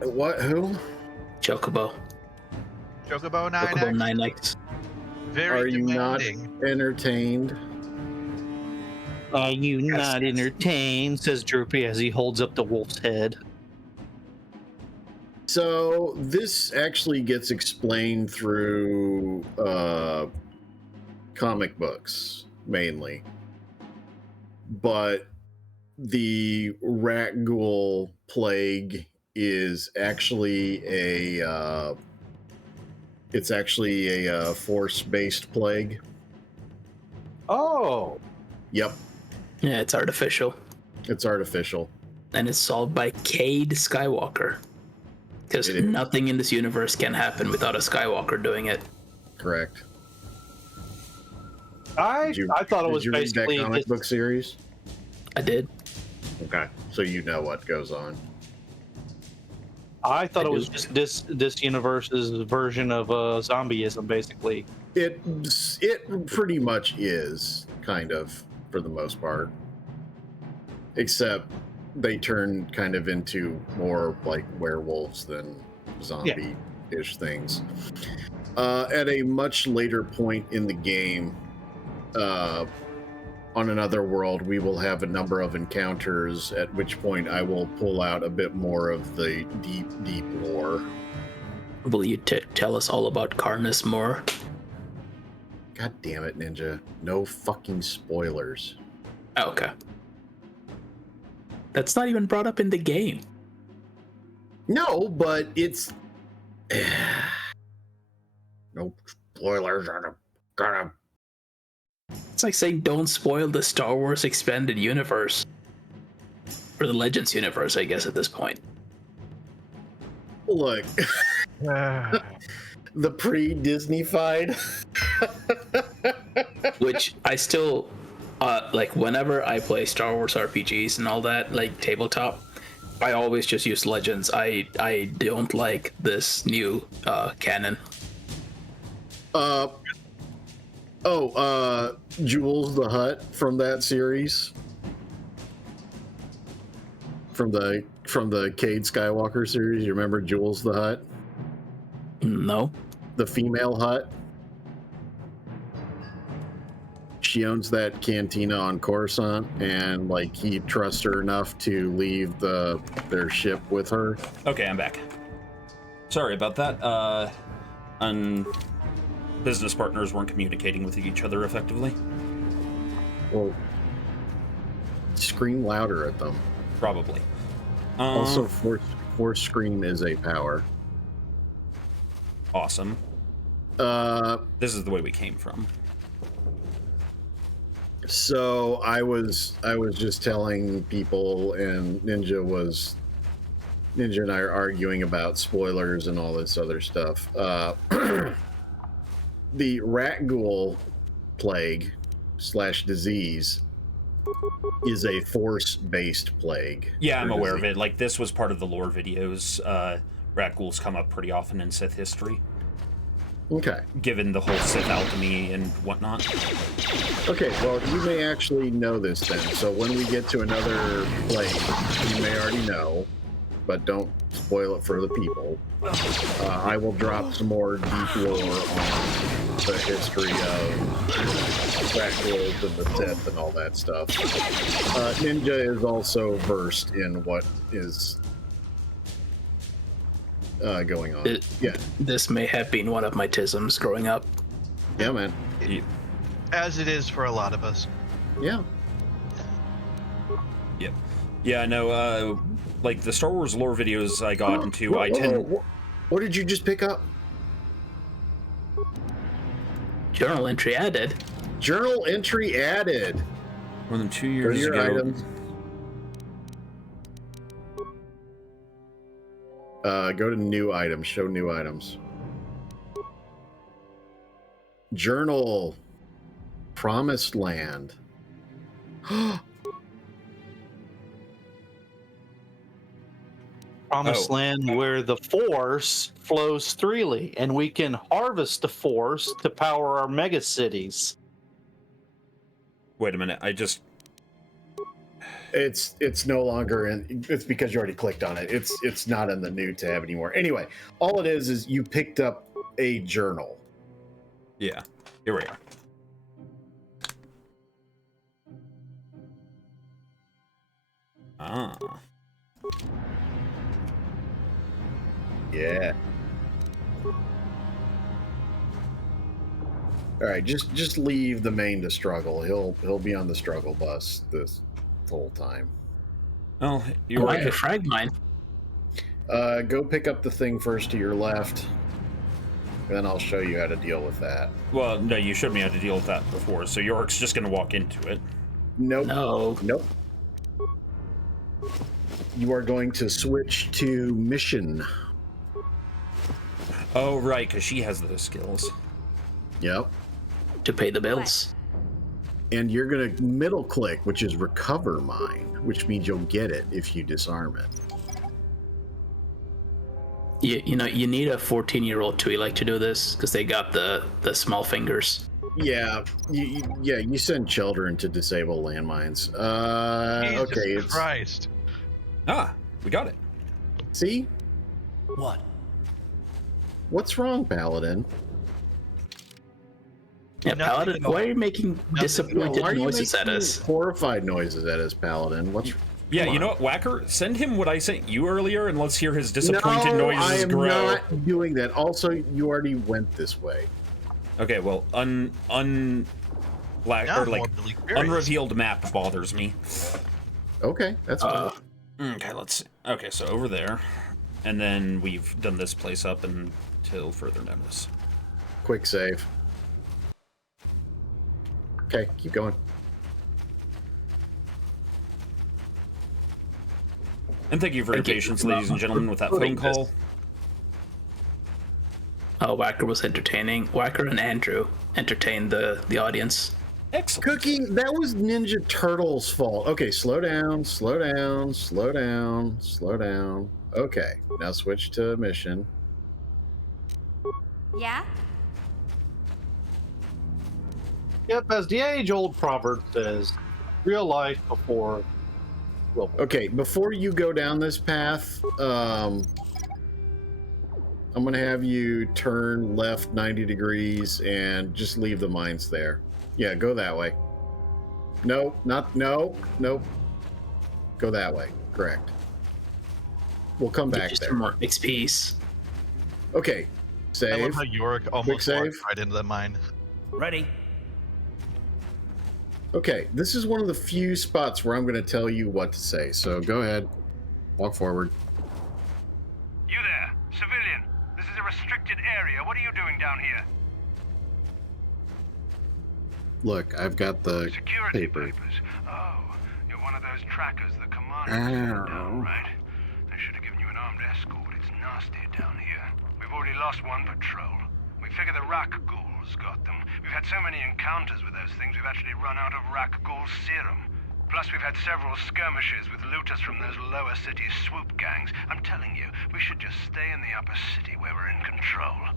What? Who? Chocobo. Chocobo 9X. Chocobo 9X. Very Are you demanding. not entertained? Are you not entertained? Says Droopy as he holds up the wolf's head. So this actually gets explained through comic books mainly, but the rat ghoul plague is actually a force-based plague. Oh. Yep. Yeah, it's artificial. It's artificial. And it's solved by Cade Skywalker. Because nothing in this universe can happen without a Skywalker doing it. Correct. I thought it was did you read basically that comic book series? I did. Okay, so you know what goes on. I thought it was just this universe's version of zombieism, basically. It pretty much is, kind of, for the most part. Except they turn kind of into more like werewolves than zombie-ish things. At a much later point in the game, on another world, we will have a number of encounters, at which point I will pull out a bit more of the deep lore. Will you tell us all about Karnus more? God damn it, Ninja. No fucking spoilers. Oh, okay. That's not even brought up in the game. No, but it's... no spoilers are gonna... It's like saying don't spoil the Star Wars expanded universe. Or the Legends universe, I guess, at this point. Look. The pre-Disney-fied. Which I still... like, whenever I play Star Wars RPGs and all that, like, tabletop, I always just use Legends. I don't like this new canon. Jules the Hutt from that series, from the Cade Skywalker series. You remember Jules the Hutt? No. The female Hutt. She owns that cantina on Coruscant, and like he trusts her enough to leave their ship with her. Okay, I'm back. Sorry about that. Business partners weren't communicating with each other effectively. Well, scream louder at them. Probably. Also, force scream is a power. Awesome. This is the way we came from. So I was just telling people, and Ninja and I are arguing about spoilers and all this other stuff. The rat ghoul plague / disease is a force-based plague. Yeah, I'm aware of it. Like, this was part of the lore videos. Rat ghouls come up pretty often in Sith history. Okay. Given the whole Sith alchemy and whatnot. Okay, well, you may actually know this then. So when we get to another plague, you may already know, but don't spoil it for the people. I will drop some more deep lore on the history of rat ghouls and the Sith and all that stuff. Ninja is also versed in what is going on. This may have been one of my tisms growing up. Yeah, man. As it is for a lot of us. Yeah. Yep. Yeah, no, like the Star Wars lore videos I got into, I tend... What did you just pick up? Journal entry added. Journal entry added. More than 2 years your ago. Items. Go to new items. Show new items. Journal. Promised Land. promised land where the Force flows freely, and we can harvest the Force to power our mega cities. Wait a minute, It's no longer in. It's because you already clicked on it. It's not in the new tab anymore. Anyway, all it is you picked up a journal. Yeah, here we are. Ah. Yeah. All right, just leave the main to struggle. He'll be on the struggle bus this whole time. Oh, you're right. To frag mine. Go pick up the thing first to your left. Then I'll show you how to deal with that. Well, no, you showed me how to deal with that before, so York's just gonna walk into it. Nope. No. Nope. You are going to switch to mission. Oh, right, because she has those skills. Yep. To pay the bills. And you're going to middle click, which is recover mine, which means you'll get it if you disarm it. You know, you need a 14-year-old to like to do this because they got the small fingers. Yeah, you send children to disable landmines. Jesus Okay, Christ. Ah, we got it. See? What? What's wrong, Paladin? Yeah, Paladin, why are you making disappointed noises at us? Horrified noises at us, Paladin. What's Yeah, you know what, Whacker? Send him what I sent you earlier, and let's hear his disappointed noises I am grow. not doing that. Also, you already went this way. Okay, well, unrevealed map bothers me. Okay, that's fine. Okay, let's see. Okay, so over there, and then we've done this place up until further notice. Quick save. Okay, keep going. And thank you for your patience, ladies and gentlemen, with that phone call. Oh, Whacker was entertaining. Whacker and Andrew entertained the audience. Excellent. Cookie, that was Ninja Turtle's fault. Okay, slow down, slow down, slow down, slow down. Okay, now switch to mission. Yeah? Yep, as the age-old proverb says, real life before... Okay, before you go down this path, I'm going to have you turn left 90 degrees and just leave the mines there. Yeah, go that way. No, nope. Go that way. Correct. We'll come back just there. some more XPs. Okay, save. I love how York almost save. walked right into that mine. Ready. Okay, this is one of the few spots where I'm going to tell you what to say. So go ahead, walk forward. You there, civilian. This is a restricted area. What are you doing down here? Look, I've got the Security paper. papers. Oh, you're one of those trackers the commander sent down, right? They should have given you an armed escort. It's nasty down here. We've already lost one patrol. We figure the Rak ghouls got them. We've had so many encounters with those things, we've actually run out of Rak ghoul serum. Plus, we've had several skirmishes with looters from those lower city swoop gangs. I'm telling you, we should just stay in the upper city where we're in control.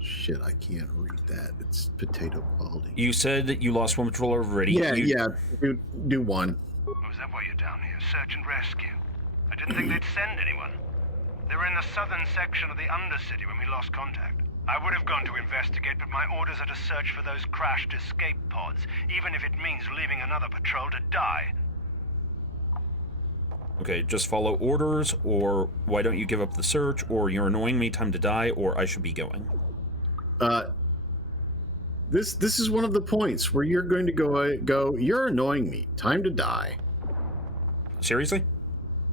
Shit, I can't read that. It's potato quality. You said that you lost one patrol already. Yeah, do one. Oh, is that why you're down here? Search and rescue? I didn't think they'd send anyone. They were in the southern section of the Undercity when we lost contact. I would have gone to investigate, but my orders are to search for those crashed escape pods, even if it means leaving another patrol to die. Okay, just follow orders, or why don't you give up the search, or you're annoying me, time to die, or I should be going. This is one of the points where you're going to go, you're annoying me, time to die. Seriously?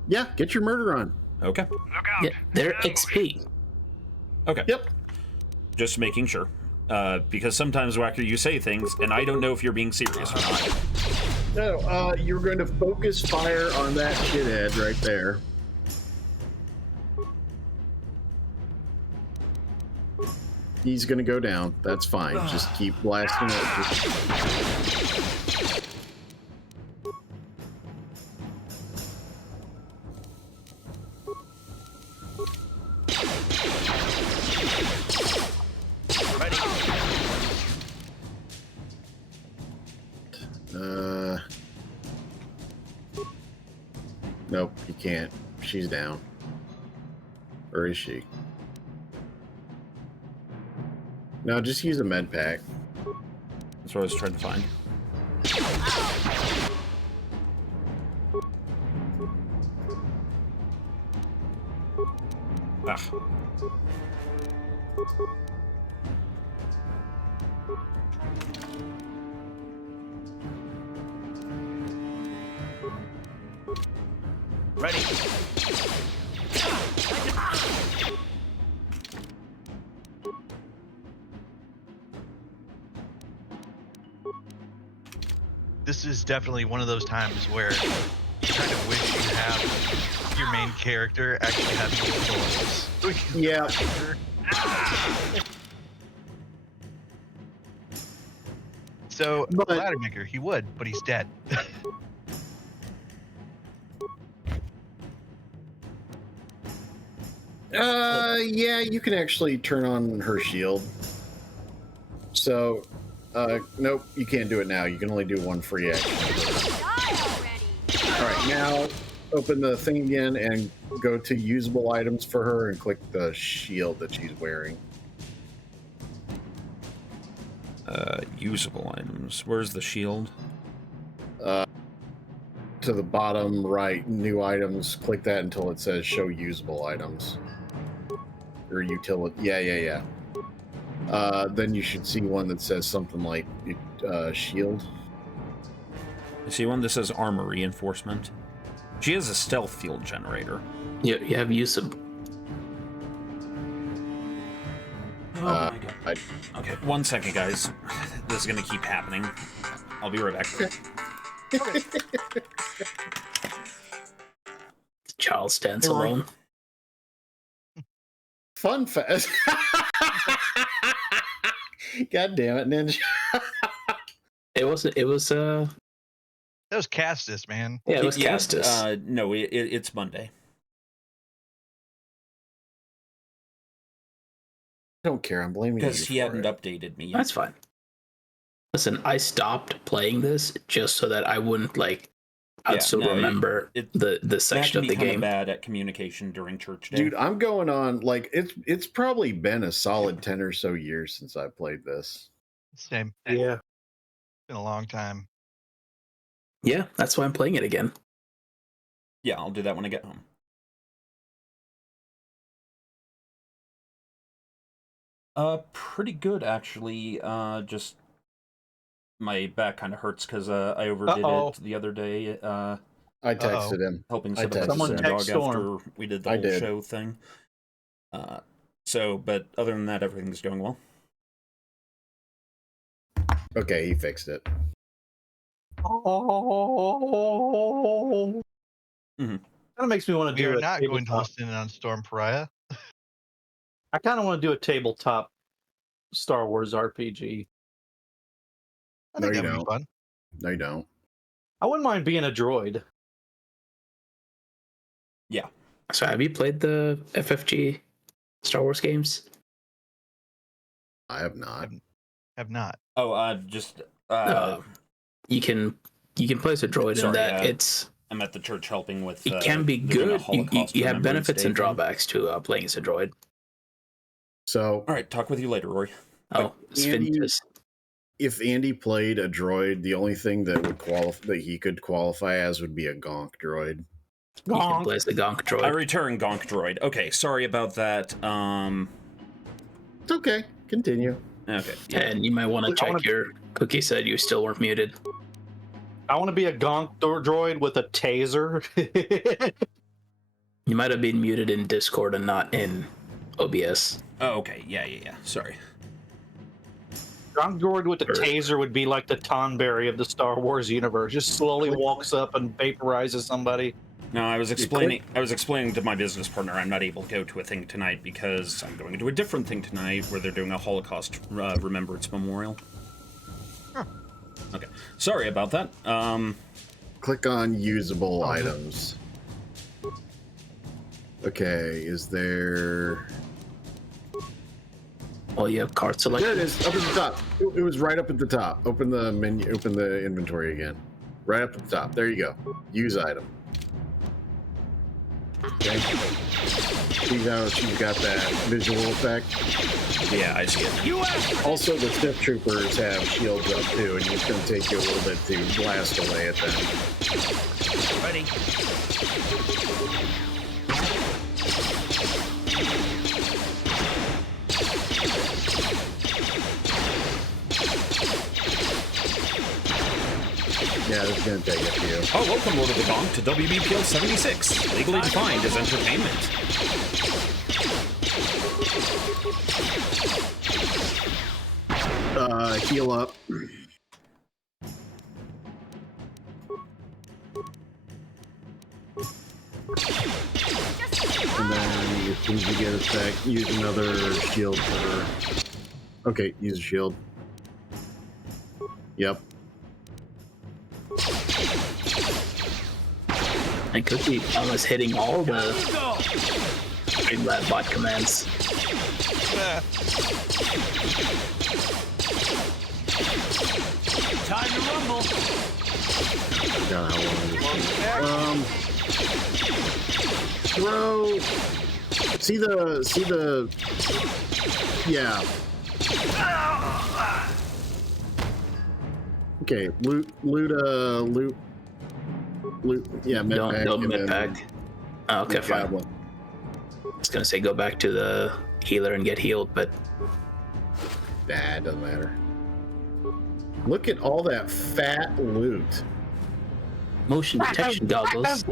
Yeah, get your murder on. Okay. Look out! Yeah, they're XP. Okay. Yep. Just making sure. Because sometimes, Whacker, you say things, and I don't know if you're being serious or not. No, you're going to focus fire on that shithead right there. he's gonna go down. That's fine. Just keep blasting it. Nope, you can't. She's down. Or is she? No, just use a med pack. That's what I was trying to find. Ah. Ready. This is definitely one of those times where you kind of wish you have your main character actually have goals. Yeah. So, Laddermaker, he would, but he's dead. Yeah, you can actually turn on her shield. So, nope, you can't do it now. You can only do one free action. Alright, now open the thing again and go to usable items for her and click the shield that she's wearing. Usable items. Where's the shield? To the bottom right, new items. Click that until it says show usable items. Or utility. Yeah. Then you should see one that says something like shield. I see one that says armor reinforcement. She has a stealth field generator. You have usable. Oh my god. Okay, 1 second, guys. This is gonna keep happening. I'll be right back. Okay. The child stands alone. Fun fest. God damn it, Ninja. It was That was Castus, man. Yeah, it was Castus. No, it's Monday. I don't care. I'm blaming you because he hadn't updated me yet. That's fine. Listen, I stopped playing this just so that I wouldn't I'd still remember the section of the game. Bad at communication during church day. Dude, I'm going on it's probably been a solid 10 or so years since I played this. Same. Yeah. It's been a long time. Yeah, that's why I'm playing it again. Yeah, I'll do that when I get home. Pretty good actually. Just my back kind of hurts because I overdid it the other day. I texted him. Helping set up a dog after we did the whole show thing. But other than that, everything's going well. Okay, he fixed it. Oh. Mm-hmm. Kind of makes me want to do We're it. not going to listen in on Storm Pariah. I kind of want to do a tabletop Star Wars RPG. I think that'd be fun. No, you don't. I wouldn't mind being a droid. Yeah. So have you played the FFG Star Wars games? I have not. Have not. Oh, you can play as a droid in that it's. I'm at the church helping with. It can be good. You have benefits and drawbacks to playing as a droid. So, all right, talk with you later, Rory. Oh, if Andy played a droid, the only thing that would that he could qualify as would be a gonk droid. He can play as the gonk droid. I return gonk droid. Okay, sorry about that. It's okay. Continue. Okay. And you might want to check your cookie said you still weren't muted. I want to be a gonk droid with a taser. You might have been muted in Discord and not in OBS. Oh, okay. Yeah. Sorry. Gonk droid with a taser would be like the Tonberry of the Star Wars universe. Just slowly walks up and vaporizes somebody. No, I was explaining to my business partner I'm not able to go to a thing tonight because I'm going to a different thing tonight where they're doing a Holocaust Remembrance Memorial. Huh. Okay. Sorry about that. Click on usable items. Okay, is there... Oh, you have cart select. There it is, up at the top. It was right up at the top. Open the menu, open the inventory again. Right up at the top. There you go. Use item. Okay. See how she's got that visual effect? Yeah, I see it. Also, the Sith Troopers have shields up too, and it's going to take you a little bit to blast away at them. Ready. Yeah, it's going to take a few. Oh, welcome, Lord of the Gong, to WBPL 76, legally defined as entertainment. Heal up. And then as soon as you get a sec, use another shield for her. Okay, use a shield. Yep. And Cookie almost hitting all the Streamlab bot commands. Time to rumble. Forgot how long it is. Throw. See the. Yeah. Okay, loot. Yeah, med pack. Don't med pack. Oh, okay, fine. I was gonna say go back to the healer and get healed, but nah, it doesn't matter. Look at all that fat loot. Motion detection goggles.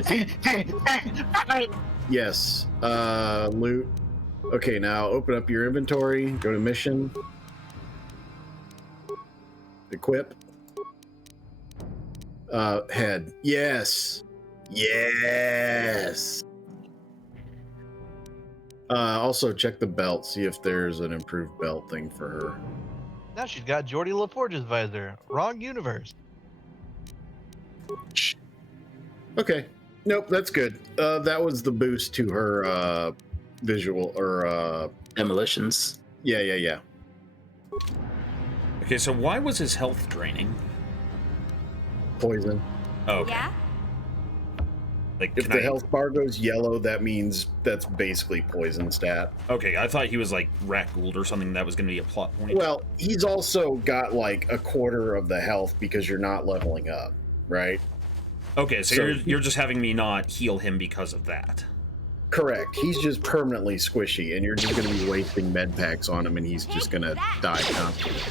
Yes. Loot. Okay, now open up your inventory. Go to mission. Equip. Head. Yes. Yes. Also check the belt. See if there's an improved belt thing for her. Now she's got Geordie LaForge's visor. Wrong universe. Okay. Nope, that's good. That was the boost to her visual or demolitions. Yeah. Okay, so why was his health draining? Poison. Oh, okay. Yeah? Like, if the health bar goes yellow, that means that's basically poison stat. Okay, I thought he was like Rat Gould or something that was going to be a plot point. Well, he's also got like a quarter of the health because you're not leveling up, right? Okay, so you're just having me not heal him because of that. Correct. He's just permanently squishy, and you're just going to be wasting med packs on him, and he's just going to die constantly.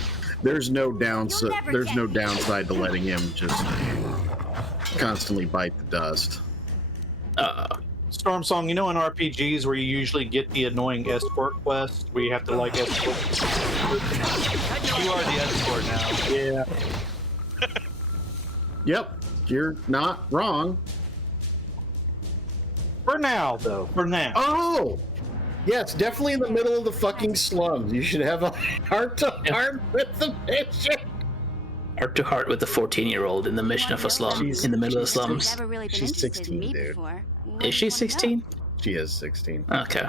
There's no downside. There's no downside to letting him just constantly bite the dust. Storm Song, you know in RPGs where you usually get the annoying escort quest where you have to like escort. You are the escort now. Yeah. Yep, you're not wrong. For now, though. For now. Oh! Yeah, it's definitely in the middle of the fucking slums. You should have a heart-to-heart with the mission. Heart-to-heart with the 14-year-old in the mission of a slum, in the middle of the slums. She's 16, dude. Is she 16? She is 16. Okay.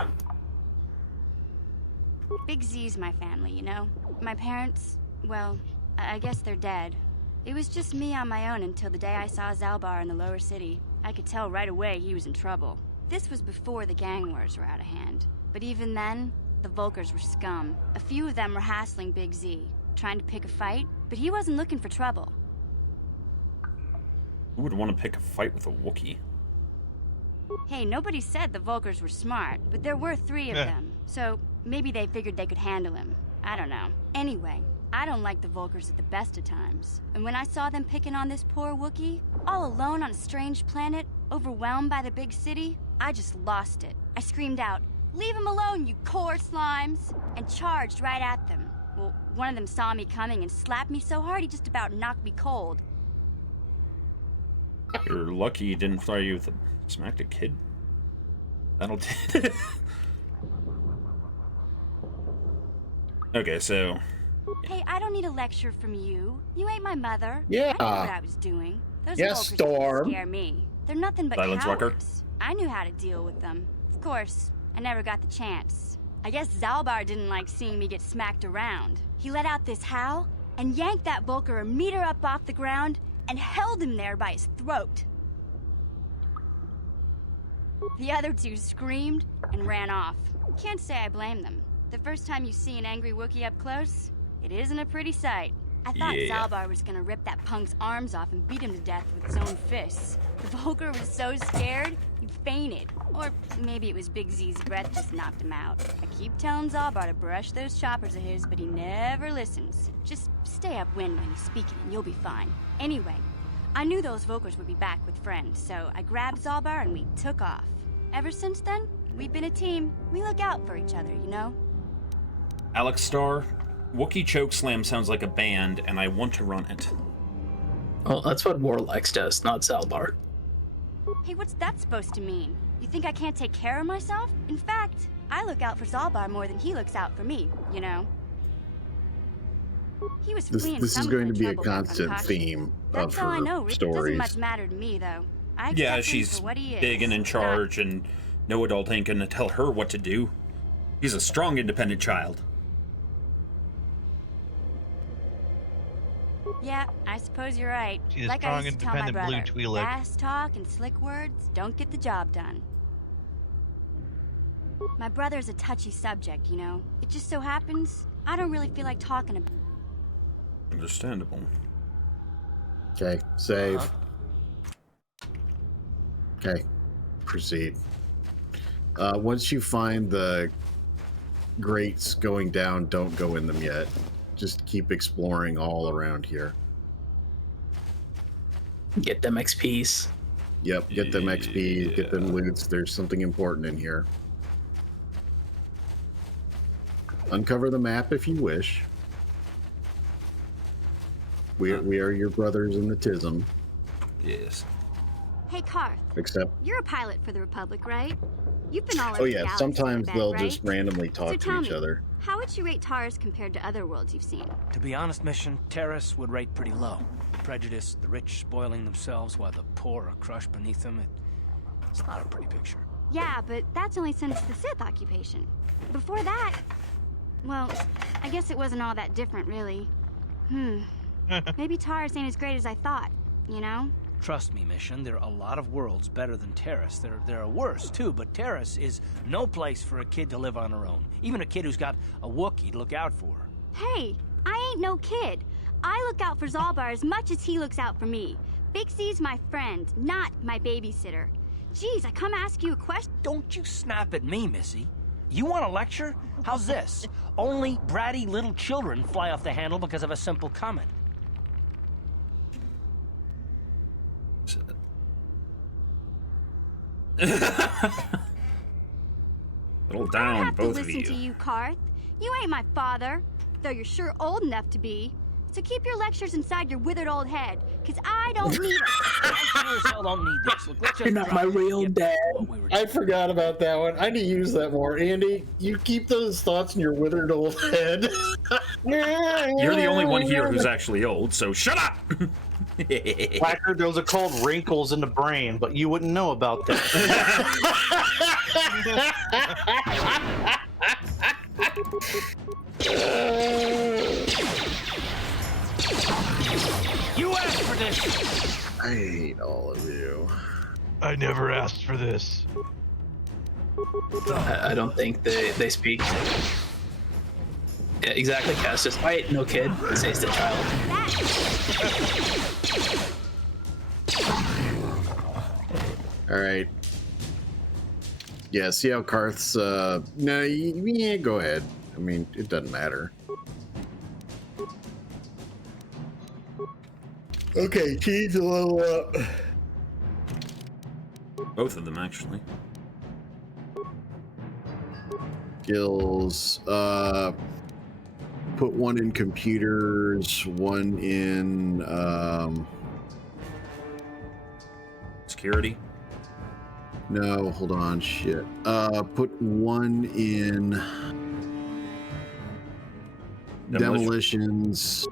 Big Z's my family, you know? My parents, well, I guess they're dead. It was just me on my own until the day I saw Zalbar in the lower city. I could tell right away he was in trouble. This was before the gang wars were out of hand. But even then, the Volkers were scum. A few of them were hassling Big Z, trying to pick a fight, but he wasn't looking for trouble. Who would want to pick a fight with a Wookiee? Hey, nobody said the Volkers were smart, but there were 3 of them. So maybe they figured they could handle him. I don't know. Anyway, I don't like the Volkers at the best of times. And when I saw them picking on this poor Wookiee, all alone on a strange planet, overwhelmed by the big city, I just lost it. I screamed out, "Leave him alone, you core slimes!" and charged right at them. Well, one of them saw me coming and slapped me so hard he just about knocked me cold. You're lucky he didn't fire you with a smacked a kid. That'll Okay, so... Hey, I don't need a lecture from you. You ain't my mother. Yeah. I knew what I was doing. Those Yes, Vulkars didn't Storm. scare me. They're nothing but Silence, Walker. cowards. I knew how to deal with them. Of course, I never got the chance. I guess Zalbar didn't like seeing me get smacked around. He let out this howl and yanked that Vulkar a meter up off the ground and held him there by his throat. The other two screamed and ran off. Can't say I blame them. The first time you see an angry Wookiee up close, it isn't a pretty sight. I thought Zalbar was gonna rip that punk's arms off and beat him to death with his own fists. The Vulkar was so scared, he fainted. Or maybe it was Big Z's breath just knocked him out. I keep telling Zalbar to brush those choppers of his, but he never listens. Just stay upwind when he's speaking and you'll be fine. Anyway, I knew those Vulkars would be back with friends, so I grabbed Zalbar and we took off. Ever since then, we've been a team. We look out for each other, you know? Alex Star, Wookiee Chokeslam sounds like a band, and I want to run it. Well, that's what Warlax does, not Zalbar. Hey, what's that supposed to mean? You think I can't take care of myself? In fact, I look out for Zalbar more than he looks out for me, you know? He was fleeing This is some going to kind be of a trouble back on constant Kashyyyk. theme That's of all I her know. It doesn't stories. much matter to me, though. I accept Yeah, him she's for what he is. big and in charge, and no adult ain't gonna tell her what to do. He's a strong, independent child. Yeah, I suppose you're right. She's a Like strong, I used to tell my independent blue brother, Twi'lek. fast talk and slick words don't get the job done. My brother's a touchy subject, you know. It just so happens I don't really feel like talking about. Understandable. Okay, save. Okay, proceed. Once you find the grates going down, don't go in them yet. Just keep exploring all around here. Get them XPs. Yep, get them XP, get them loots. There's something important in here. Uncover the map if you wish. We are your brothers in the Tism. Yes. Hey, Karth. Except, You're a pilot for the Republic, right? You've been all over oh the yeah, galaxy, sometimes I bet, they'll right? just randomly talk So to tell each me, other. how would you rate Taurus compared to other worlds you've seen? To be honest, Mission, Terrace would rate pretty low. Prejudice, the rich spoiling themselves while the poor are crushed beneath them. It's not a pretty picture. Yeah, but that's only since the Sith occupation. Before that, well, I guess it wasn't all that different, really. Maybe Taurus ain't as great as I thought, you know? Trust me, Mission, there are a lot of worlds better than Terrace. There are worse, too, but Terrace is no place for a kid to live on her own. Even a kid who's got a Wookiee to look out for. Hey, I ain't no kid. I look out for Zalbar as much as he looks out for me. Big C's my friend, not my babysitter. Geez, I come ask you a question. Don't you snap at me, Missy. You want a lecture? How's this? Only bratty little children fly off the handle because of a simple comment. Settle I down, don't have to both of listen you. to you, Karth. You ain't my father, though you're sure old enough to be. So keep your lectures inside your withered old head, because I don't need them. I sure as hell don't need this. Look, let's just You're not my real dad. I forgot about that one. I need to use that more. Andy, you keep those thoughts in your withered old head. You're the only one here who's actually old, so shut up! Packer, those are called wrinkles in the brain, but you wouldn't know about that. You asked for this! I hate all of you. I never asked for this. I don't think they speak. Yeah, exactly, Cass. Just wait, no kid. Says the child. All right. Yeah, see how Karth's, no, yeah, go ahead. I mean, it doesn't matter. Okay, cheese a little up. Both of them, actually. Skills, put one in computers, one in, security? No, hold on, shit. Put one in demolitions.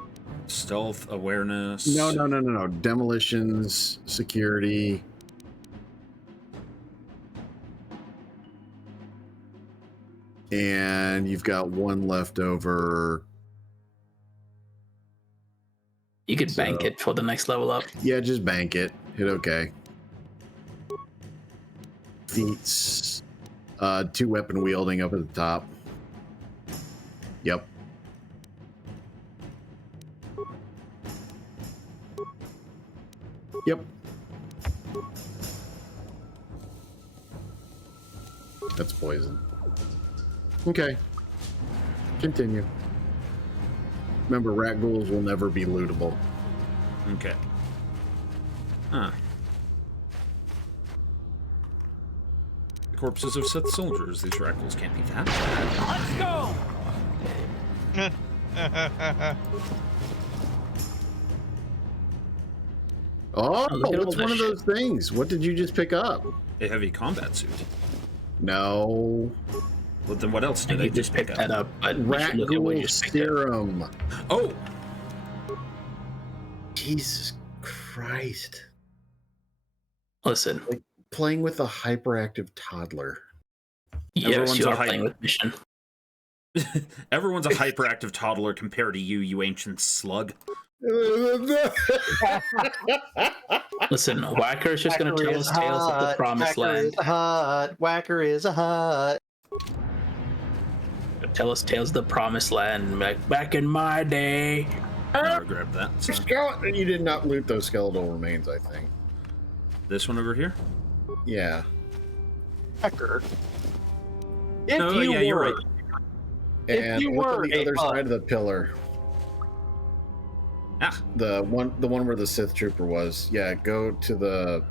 Stealth, awareness. No. Demolitions, security. And you've got one left over. You could bank it for the next level up. Yeah, just bank it. Hit OK. Feats. 2 weapon wielding up at the top. Yep. Yep. That's poison. Okay. Continue. Remember, rat ghouls will never be lootable. Okay. Huh. The corpses of Sith soldiers. These rat ghouls can't be that bad. Let's go! Oh, look at what's all one of this those things? What did you just pick up? A heavy combat suit. No. Well, then what else did I just pick that up? But we Rat should look at what ghoul you just picked up. serum. Oh! Jesus Christ. Listen. Like playing with a hyperactive toddler. Yes, you are playing with Mission. Everyone's a hyperactive toddler compared to you, you ancient slug. Listen, Whacker is just going to tell us tales of the promised land. Whacker is hot. Tell us tales of the promised land. Back in my day. Never grabbed that. So. Skeleton. You did not loot those skeletal remains, I think. This one over here? Yeah. Whacker. You're right. And look on the other side of the pillar. Ah. The one where the Sith trooper was. Yeah, go to the...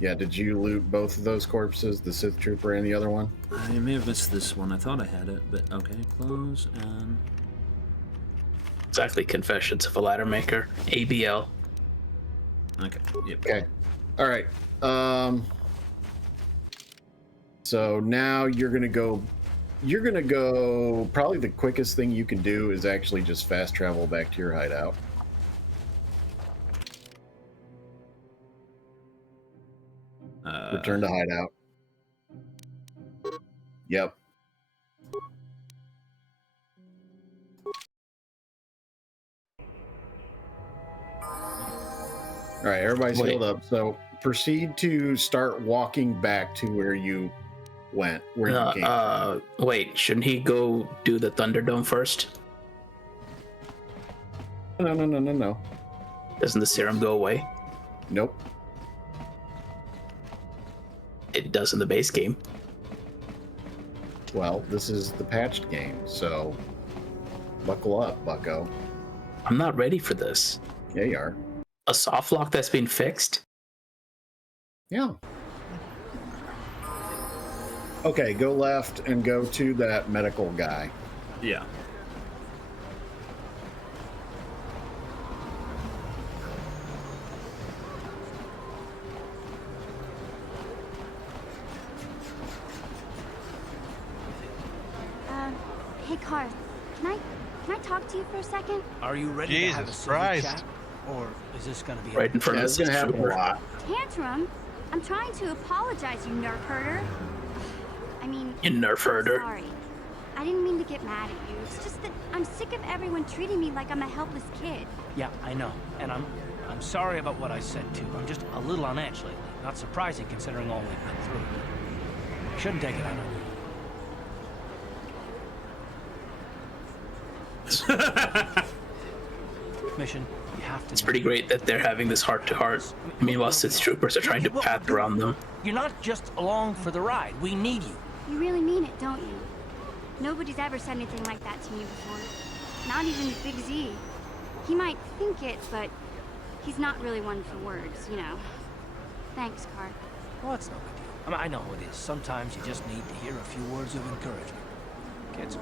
Yeah, did you loot both of those corpses? The Sith trooper and the other one? I may have missed this one. I thought I had it, but okay. Close and... Exactly. Confessions of a Ladder Maker. ABL. Okay. Yep. Okay. All right. So now you're gonna go. Probably the quickest thing you can do is actually just fast travel back to your hideout. Return to hideout. Yep. All right, everybody's healed up. So proceed to start walking back to where you went. Where you came. Wait, shouldn't he go do the Thunderdome first? No. Doesn't the serum go away? Nope. It does in the base game. Well, this is the patched game, so buckle up, bucko. I'm not ready for this. Yeah, you are. A soft lock that's been fixed? Yeah. Okay, go left and go to that medical guy. Yeah. Hey, Karth, can I talk to you for a second? Are you ready to have a Jesus civil Christ. chat? Or is this gonna be Right in front of It's gonna happen a lot. Tantrum? I'm trying to apologize, you nerf herder. I mean, You nerf herder. sorry. I didn't mean to get mad at you. It's just that I'm sick of everyone treating me like I'm a helpless kid. Yeah, I know. And I'm sorry about what I said too. I'm just a little on edge lately. Not surprising considering all we've been through. Shouldn't take it out on you. Mission, you have to. It's pretty great that they're having this heart-to-heart. Meanwhile, Sith troopers are trying to path around them. You're not just along for the ride. We need you. You really mean it, don't you? Nobody's ever said anything like that to me before. Not even Big Z. He might think it, but he's not really one for words, you know. Thanks, Karth. Well, it's no big deal. I mean, I know it is. Sometimes you just need to hear a few words of encouragement. Kids.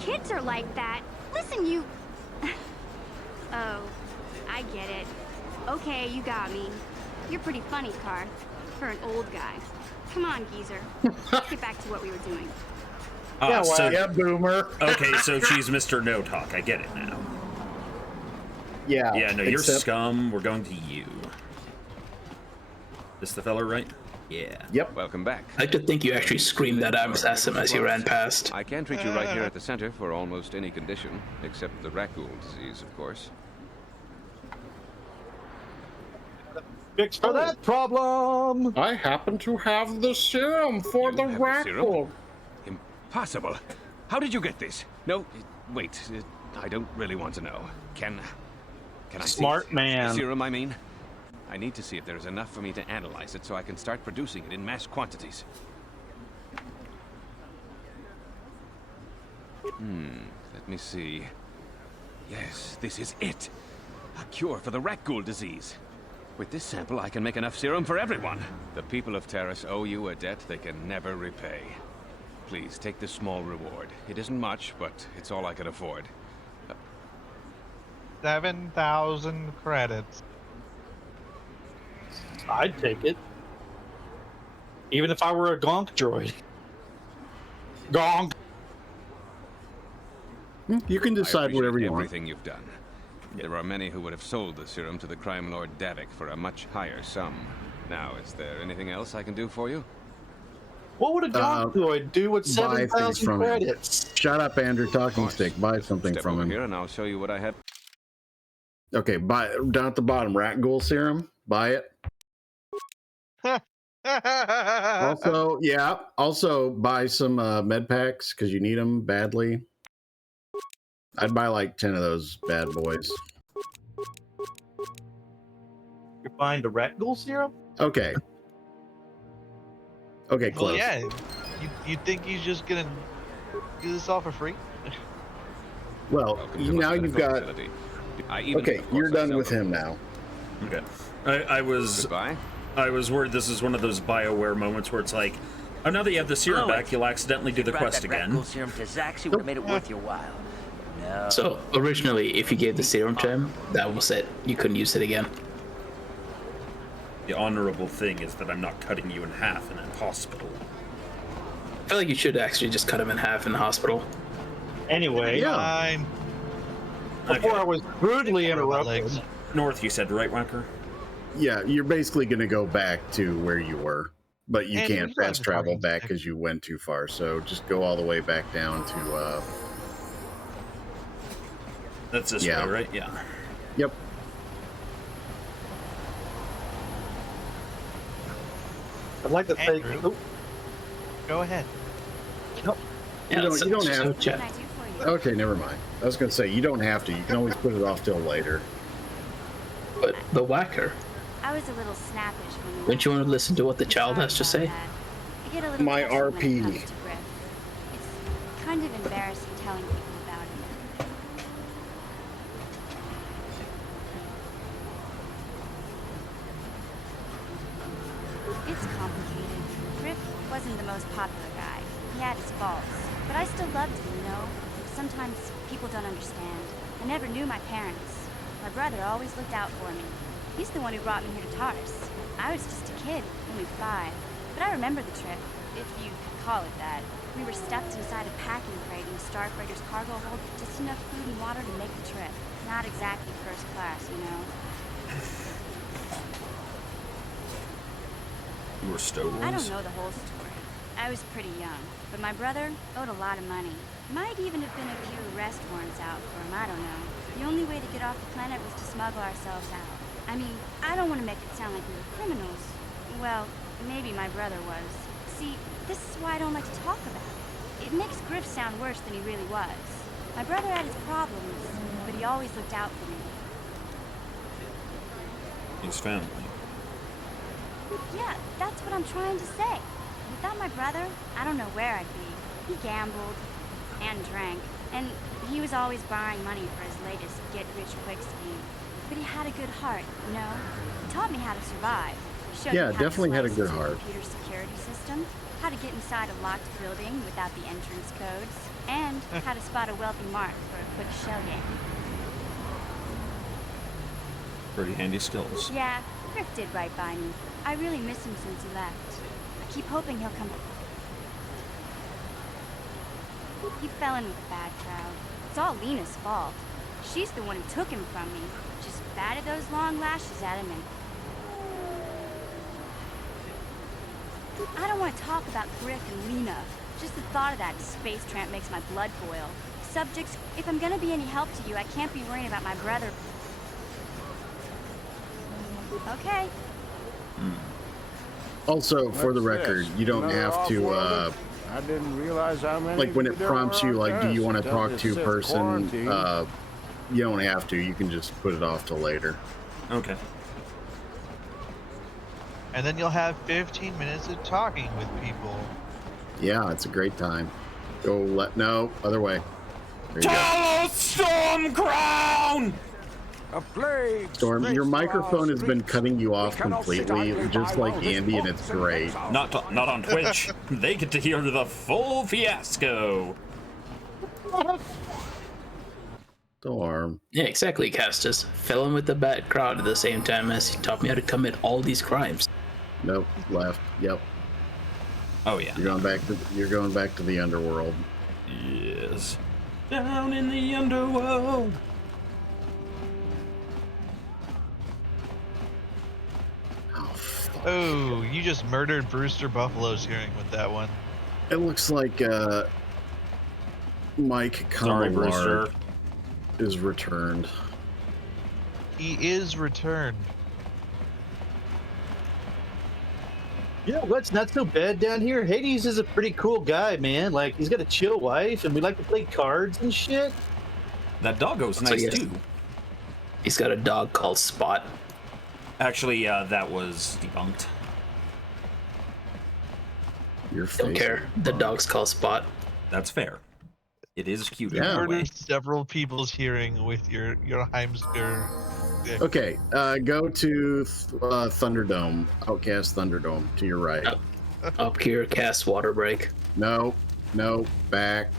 Kids are like that. Listen, you... Oh, I get it. Okay, you got me. You're pretty funny, Karth. for an old guy. Come on, geezer. Let's get back to what we were doing. Yeah, boomer. Okay, so she's Mr. No Talk. I get it now. Yeah. Yeah, no, you're scum. We're going to you. This the fella, right? Yeah. Yep. Welcome back. I like to think you actually screamed that out at him as you ran past. I can treat you right here at the center for almost any condition, except the rat ghoul disease, of course. Fix for that problem. I happen to have the serum for the rat ghoul. Impossible. How did you get this? No, wait. I don't really want to know. Can I Smart see man. serum, I mean? I need to see if there's enough for me to analyze it so I can start producing it in mass quantities. Let me see. Yes, this is it. A cure for the rat ghoul disease. With this sample, I can make enough serum for everyone. The people of Terrace owe you a debt they can never repay. Please, take this small reward. It isn't much, but it's all I can afford. 7,000 credits. I'd take it. Even if I were a gonk droid. Gonk. You can decide whatever you want. Everything you've done. There are many who would have sold the serum to the crime lord Davik for a much higher sum. Now, is there anything else I can do for you? What would a gonk droid do with buy things 7,000 from him. credits? Shut up, Andrew. Talking stick. Buy something Step from over him. here and I'll show you what I have. Okay, buy down at the bottom. Rat ghoul serum. Buy it. Also, yeah. Also, buy some med packs because you need them badly. I'd buy like 10 of those bad boys. You're buying the rat ghoul serum? Okay. Okay, Well, close. yeah. You think he's just gonna do this all for free? Well, now you've got. Okay, you're done with him now. Okay. I was worried this is one of those BioWare moments where it's like, oh, now that you have the serum back, you'll accidentally do the quest again. Serum to Zaxxy would have made it worth your while. No. So originally, if you gave the serum to him, that was it. You couldn't use it again. The honorable thing is that I'm not cutting you in half in a hospital. I feel like you should actually just cut him in half in the hospital. Anyway, Fine. before I was brutally interrupted. North, you said, right, Wacker? Yeah, you're basically going to go back to where you were, but you Andy, can't would you like fast to travel talk back because you went too far. So just go all the way back down to. That's this way, right? Yeah. Yep. I'd like to say. Go ahead. No. You don't have to. Okay, never mind. I was going to say, you don't have to. You can always put it off till later. But the Whacker. I was a little snappish when Wouldn't you want to listen to what the child has to say? I get a little My touchy when it RP. comes to Griff. It's kind of embarrassing telling people about him. It's complicated. Griff wasn't the most popular guy. He had his faults. But I still loved him, you know? Sometimes people don't understand. I never knew my parents. My brother always looked out for me. He's the one who brought me here to Taurus. I was just a kid, only 5. But I remember the trip, if you could call it that. We were stuffed inside a packing crate in the Starfreighter's cargo hold with just enough food and water to make the trip. Not exactly first class, you know? You were stowaways? I don't know the whole story. I was pretty young, but my brother owed a lot of money. Might even have been a few arrest warrants out for him, I don't know. The only way to get off the planet was to smuggle ourselves out. I mean, I don't want to make it sound like we were criminals. Well, maybe my brother was. See, this is why I don't like to talk about it. It makes Griff sound worse than he really was. My brother had his problems, but he always looked out for me. His family. Yeah, that's what I'm trying to say. Without my brother, I don't know where I'd be. He gambled and drank, and he was always borrowing money for his latest get-rich-quick scheme. But he had a good heart, you know? He taught me how to survive. Showed Yeah, me how definitely to had a slice good into heart. Computer security system, how to get inside a locked building without the entrance codes, and how to spot a wealthy mark for a quick shell game. Pretty handy skills. Yeah, Griff did right by me. I really miss him since he left. I keep hoping he'll come. He fell in with a bad crowd. It's all Lena's fault. She's the one who took him from me. Just batted those long lashes at him and... I don't want to talk about Griff and Lena. Just the thought of that space tramp makes my blood boil. Subjects, if I'm gonna be any help to you, I can't be worrying about my brother. Okay. Also, for the record, you don't have to, I didn't realize how many like when it there prompts were you, on like, do you want to Terrace talk until to this person, quarantine. you don't have to. You can just put it off till later. Okay. And then you'll have 15 minutes of talking with people. Yeah, it's a great time. No, other way. There you go. Tell Storm Crown! A plague. Storm, your microphone has been cutting you off completely, just like Andy, and it's great. Not on Twitch. They get to hear the full fiasco. Storm. Yeah, exactly, Castus. Fell in with the bad crowd at the same time as he taught me how to commit all these crimes. Nope, left. Yep. Oh yeah. You're going back to the underworld. Yes. Down in the underworld. Oh, you just murdered Brewster Buffalo's hearing with that one. It looks like Mike Sorry, Conrad Brewster. is returned. He is returned. You know what's not so bad down here? Hades is a pretty cool guy, man. Like, he's got a chill wife, and we like to play cards and shit. That doggo's nice too. He's got a dog called Spot. Actually, that was debunked. Your Don't care. The dog's called Spot. That's fair. It is cute. You in that way. murdered several people's hearing with your Heimsker. dick. Okay, go to Thunderdome, Outcast Thunderdome, to your right. Up here, cast Water Break. No, back.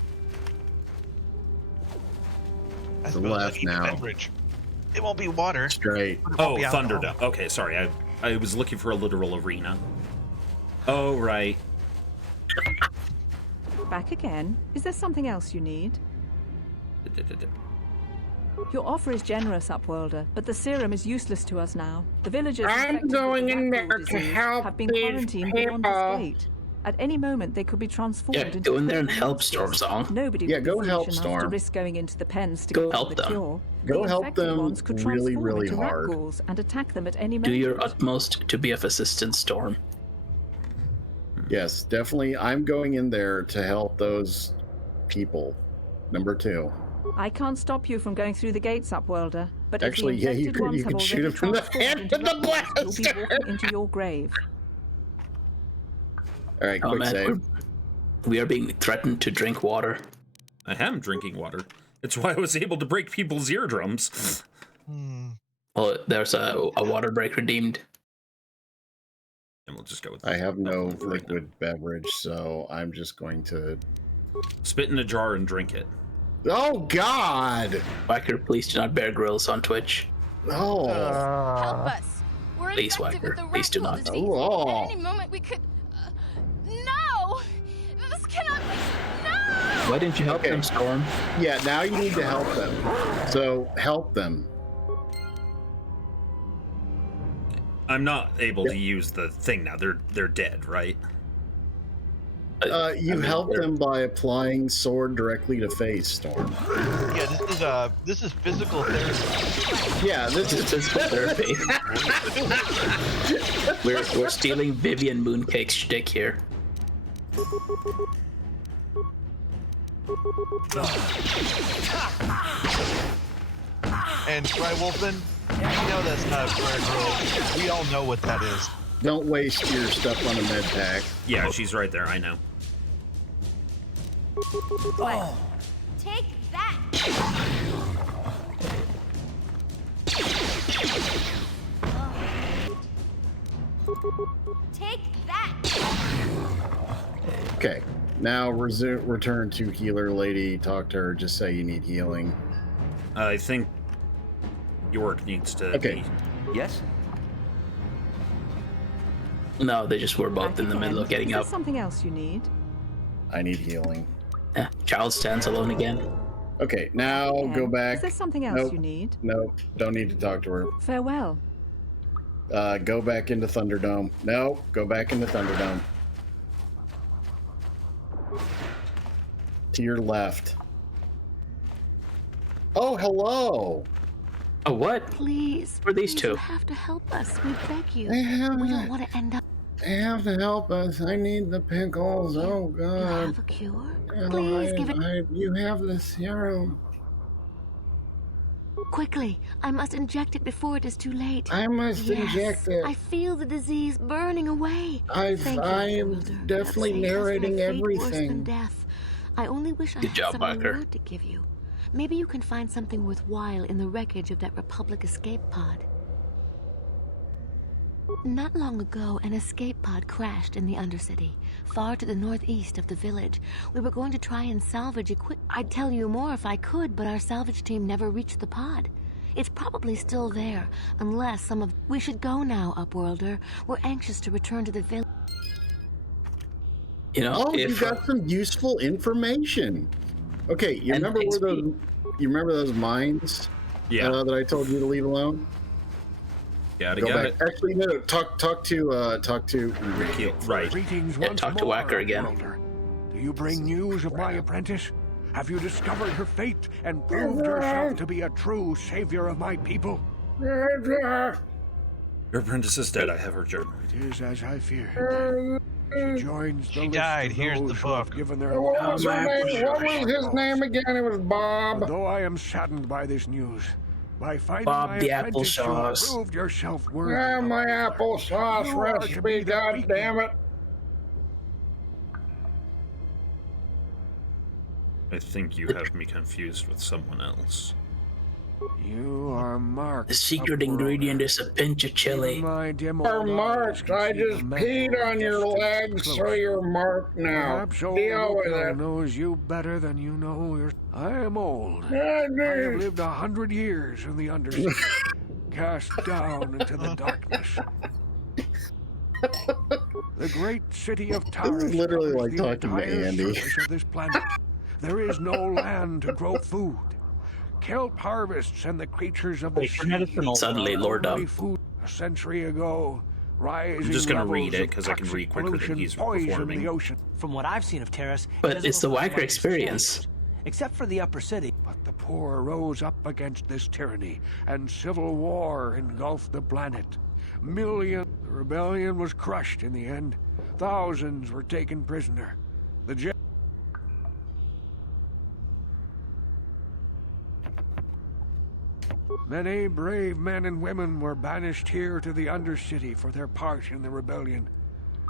I To the suppose I left need a now. beverage. It won't be water. Straight. but it Oh, won't be alcohol. Thunderdome. Okay, sorry. I was looking for a literal arena. Oh, right. Back again? Is there something else you need? Your offer is generous, Upworlder, but the serum is useless to us now. The villagers infected with the rat gall disease have been quarantined beyond this gate. At any moment, they could be transformed Yeah, into go in there and criminal help monsters. Storm Song. Nobody Yeah, would go be help foolish enough to Storm. risk going into the pens to Go get help the them. cure. Go The help infected them ones could really, transform really into rat hard. ghouls and attack them at any Do moment. your utmost to be of assistance, Storm. Yes, definitely. I'm going in there to help those people. Number 2. I can't stop you from going through the gates, Upworlder, but Actually, if yeah, the you infected could- ones you have could shoot already him in the transformed head into with the rat ghouls, you'll be blaster. walking into your grave. All right, Oh quick man, save. we are being threatened to drink water. I am drinking water. It's why I was able to break people's eardrums. Well, there's a water break redeemed. And we'll just go with I have no right now. liquid beverage, so I'm just going to... Spit in a jar and drink it. Oh, God! Whacker, please do not bear grills on Twitch. No. Help us. We're Please, infected Whacker, with the please do rat not. disease. Oh. At any moment we could... no! This cannot be... No! Why didn't you help Okay. them, Storm? Yeah, now you need to help them. So, help them. I'm not able to use the thing now. They're dead, right? You help them by applying sword directly to face, Storm. Yeah, this is physical therapy. Yeah, this is physical therapy. We're stealing Vivian Mooncake's shtick here. And Cry Wolfen, you know that's not a prayer girl. We all know what that is. Don't waste your stuff on a med pack. Yeah, she's right there. I know. What? Take that! Take that! Okay, now return to healer lady. Talk to her. Just say you need healing. I think York needs to. Okay. Yes? No, they just were both in the middle of getting Is up. there something else you need? I need healing. Yeah, child stands alone again. Okay, now go back. Is there something else you need? Nope, don't need to talk to her. Farewell. Go back into Thunderdome. No, go back into Thunderdome. To your left. Oh, hello. Oh, what? Please. Who are these two? You have to help us. We beg you. They have We to- don't want to end up. They have to help us. I need the pickles. Oh, God. You have a cure? Please give it. You have the serum. Quickly. I must inject it before it is too late. I must inject it. I feel the disease burning away. I Thank you, am Elder. definitely You have saved us from a narrating fate worse than everything. death. I only wish I Good had job, some Barker. reward to give you. Maybe you can find something worthwhile in the wreckage of that Republic escape pod. Not long ago, an escape pod crashed in the Undercity, far to the northeast of the village. We were going to try and salvage equipment. I'd tell you more if I could, but our salvage team never reached the pod. It's probably still there, unless some of... We should go now, Upworlder. We're anxious to return to the village. You know, Oh, you got some useful information. Okay, you remember where those? You remember those mines? Yeah. That I told you to leave alone. Yeah, to Go get back. it. Actually, no. Talk to Ricky. Right. Greetings Yeah, once talk to more, Whacker again. Upworlder. Do you bring news of my apprentice? Have you discovered her fate and proved yourself to be a true savior of my people? Your apprentice is dead. I have her journal. It is as I feared. She joins the She list died. of Here's those the who have book. given their What lives was her for name? What was his cause. name again? It was Bob. Though I am saddened by this news, by finding Bob my the apprentice, you applesauce. proved yourself worthy. Yeah, of my honor. applesauce You are to recipe. be the God beacon. damn it! I think you have me confused with someone else. You are marked. The secret Upworlder. ingredient is a pinch of chili. Even my dim You're old eyes marked. can I see the just metal peed on your distance legs, close. so you're marked now. Perhaps old Deal with Luca it. knows you better than you know your... I am old. I have lived 100 years in the Undercity, cast down into the darkness. The great city of Taris This is literally covers like the talking to entire Andy. surface of this planet. There is no land to grow food. Kelp harvests and the creatures of the sea. Suddenly, Lord Only Dumb. food a century ago. Rising I'm just gonna levels read it of because I can toxic read quicker than pollution he's poison performing. the ocean. From what I've seen of Terrace, it But doesn't it's the look like Whacker much has experience. changed. Except for the upper city. But the poor rose up against this tyranny, and civil war engulfed the planet. The rebellion was crushed in the end. Thousands were taken prisoner. Many brave men and women were banished here to the Undercity for their part in the rebellion.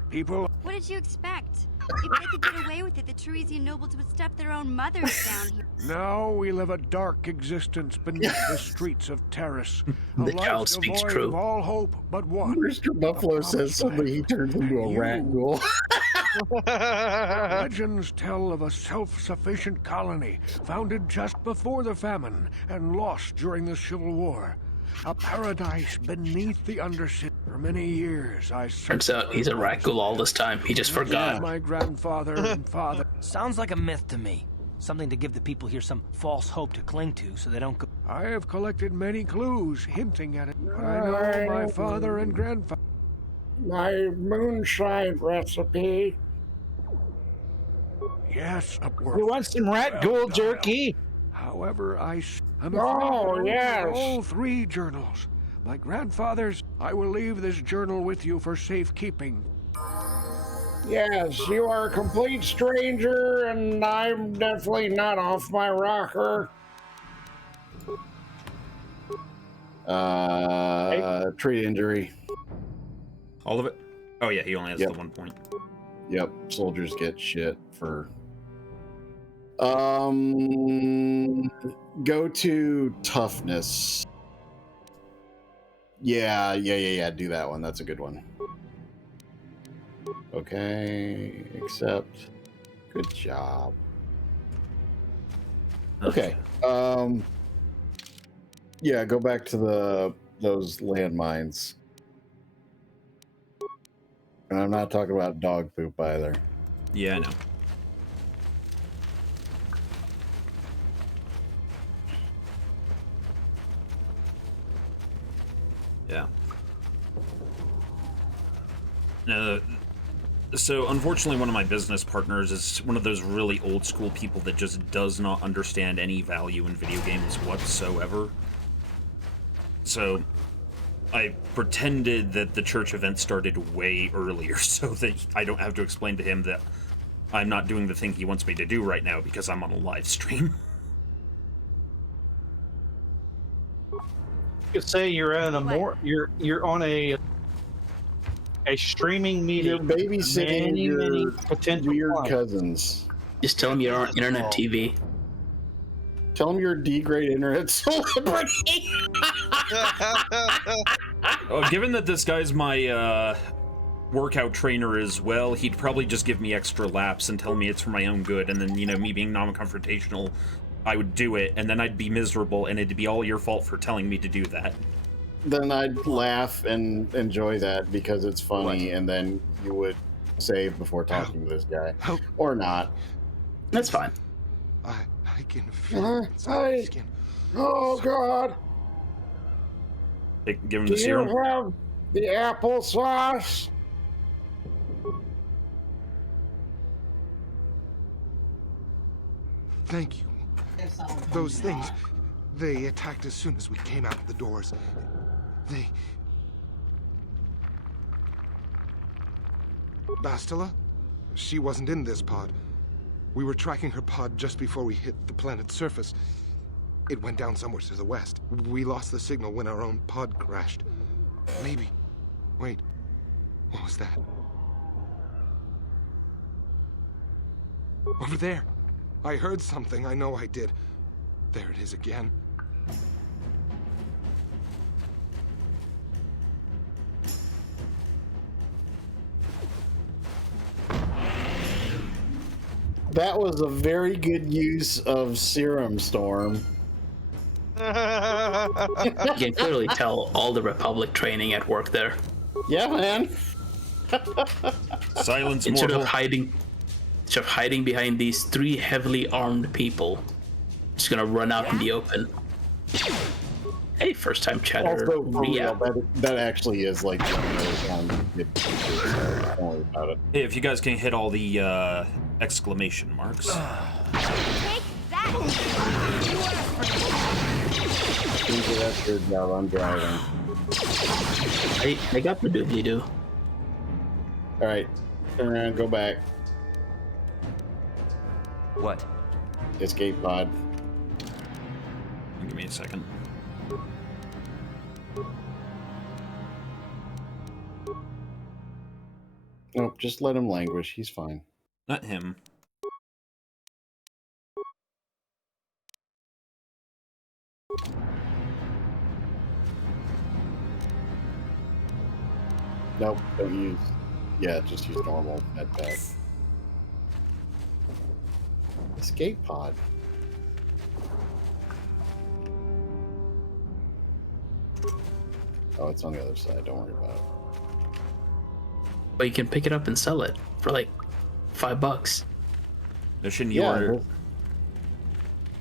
People... What did you expect? If they could get away with it, the Teresian nobles would stuff their own mothers down here. Now we live a dark existence beneath the streets of Terrace. A The life child speaks devoid true. of all hope but one. Mr. Buffalo says suddenly he turns into a rat ghoul. Legends tell of a self-sufficient colony founded just before the famine and lost during the Civil War. A paradise beneath the Undercity. For many years, I Turns out he's a rat ghoul all this time. He just forgot. my grandfather and father. Sounds like a myth to me. Something to give the people here some false hope to cling to so they don't go... I have collected many clues hinting at it, but I know my father and grandfather. My moonshine recipe. Yes, upward. You want some rat ghoul jerky? However, I'm Oh, afraid yes. all three journals. My grandfather's. I will leave this journal with you for safekeeping. Yes, you are a complete stranger, and I'm definitely not off my rocker. Tree injury. All of it? Oh yeah, he only has Yep. the 1 point. Yep, soldiers get shit for. Go to toughness. Yeah. Do that one. That's a good one. Okay, accept. Good job. Okay. Yeah, go back to those landmines. And I'm not talking about dog poop either. Yeah, I know. Yeah. So unfortunately, one of my business partners is one of those really old school people that just does not understand any value in video games whatsoever. So I pretended that the church event started way earlier so that I don't have to explain to him that I'm not doing the thing he wants me to do right now because I'm on a live stream. You could say you're in a you're on a streaming meeting. You're babysitting your potential weird clients. cousins. Just tell them you're on internet TV. Tell them you're a D-grade internet celebrity. Given that this guy's my workout trainer as well, he'd probably just give me extra laps and tell me it's for my own good, and then, you know, me being non-confrontational, I would do it, and then I'd be miserable, and it'd be all your fault for telling me to do that. Then I'd laugh and enjoy that because it's funny, and then you would save before talking to this guy. Or not. That's fine. I can feel it inside my skin. Oh, God. Give him Do the serum. you have the applesauce? Thank you. Those things, they attacked as soon as we came out the doors. Bastila? She wasn't in this pod. We were tracking her pod just before we hit the planet's surface. It went down somewhere to the west. We lost the signal when our own pod crashed. Maybe. Wait. What was that? Over there. I heard something. I know I did. There it is again. That was a very good use of Serum Storm. You can clearly tell all the Republic training at work there. Yeah, man. Silence, instead mortal. of hiding behind these three heavily armed people, just gonna run out in the open. Hey, first time chatter. Also, for real, that actually is like don't worry about it. Hey, if you guys can hit all the exclamation marks. Take that! That's good job. I'm driving. I got the doobly-doo. All right, turn around, go back. What? Escape pod. Give me a second. Nope, just let him languish. He's fine. Not him. Nope, don't use. Yeah, just use normal med pack. Escape pod. Oh, it's on the other side. Don't worry about it. But you can pick it up and sell it for like $5. Shouldn't you order?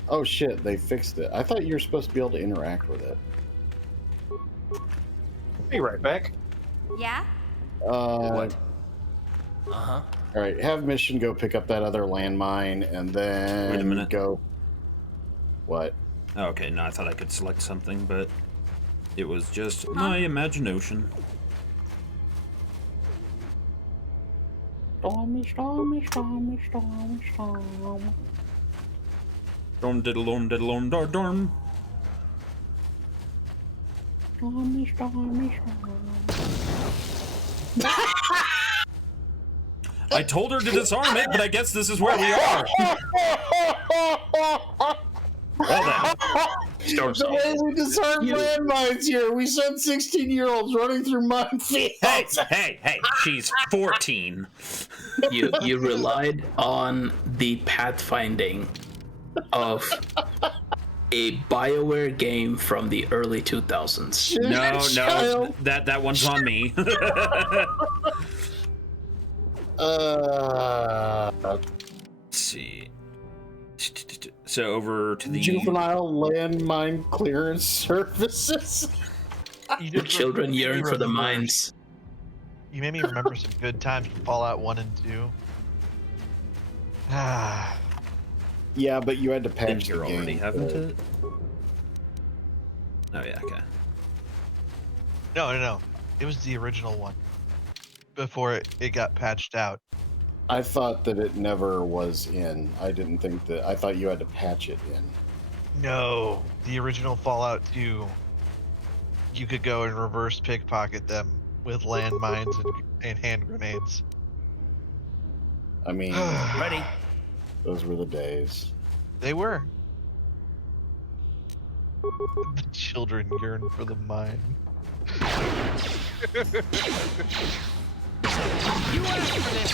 Oh shit, they fixed it. I thought you were supposed to be able to interact with it. Be right back. Yeah? What? Uh-huh. All right, have Mission go pick up that other landmine, and then Wait a minute. Go. What? Oh, okay, no, I thought I could select something, but it was just my imagination. Stormy, stormy, stormy, stormy, storm. Dorm diddle-orm diddle-orm dar dorm. Stormy, stormy, storm. I told her to disarm it, but I guess this is where we are. Well then. The way we disarm landmines here, we sent 16-year-olds running through minefields. Hey, she's 14. You relied on the pathfinding of a BioWare game from the early 2000s. No, that one's on me. Let's see. So over to the juvenile landmine clearance services. The children yearn for the mines. You made me remember some good times from Fallout 1 and 2. Yeah, but you had to patch you're the game. already, haven't it? Oh yeah, okay. No. It was the original one. Before it got patched out. I thought that it never was in. I didn't think that. I thought you had to patch it in. No, the original Fallout 2, you could go and reverse pickpocket them with landmines and hand grenades. I mean, ready? Those were the days. They were. The children yearn for the mine. You asked for this.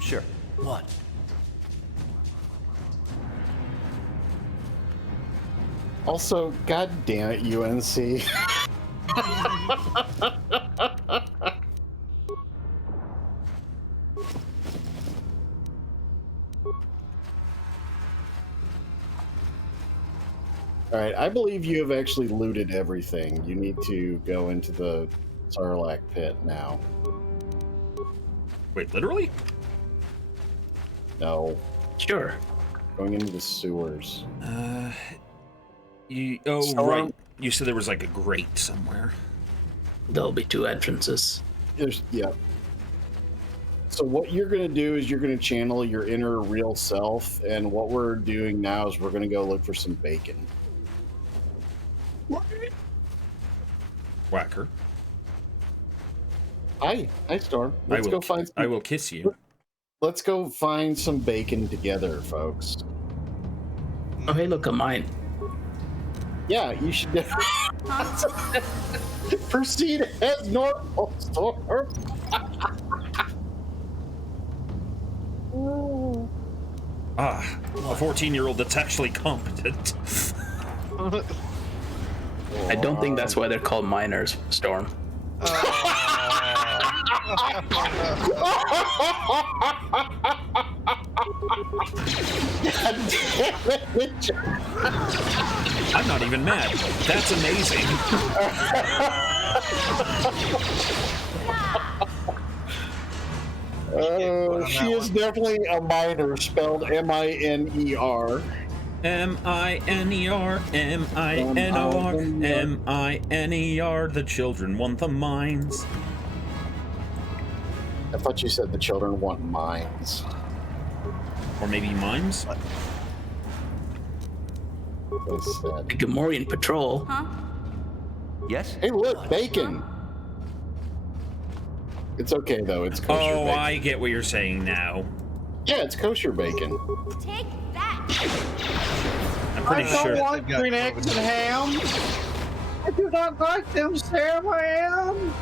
Sure. What? Also, god damn it, UNC. Alright, I believe you have actually looted everything. You need to go into the Sarlacc pit now. Wait, literally? No. Sure. Going into the sewers. Right. You said there was like a grate somewhere. There'll be 2 entrances. Yeah. So what you're going to do is you're going to channel your inner real self, and what we're doing now is we're going to go look for some bacon. Whacker. Hi, Storm. Let's go find. I will kiss you. Let's go find some bacon together, folks. Oh, hey, look, a mine. Yeah, you should proceed as normal, Storm. A 14-year-old that's actually competent. I don't think that's why they're called miners, Storm. I'm not even mad. That's amazing. She is definitely a miner, spelled M-I-N-E-R. M-I-N-E-R, M-I-N-O-R, M-I-N-E-R. The children want the mines. I thought you said the children want mines. Or maybe mimes? What's that? Gamorrean patrol. Huh? Yes? Hey, look, bacon! It's okay, though. It's kosher bacon. I get what you're saying now. Yeah, it's kosher bacon. Take that! I'm pretty sure. I don't want green eggs and ham. I do not like them, Sam. I am.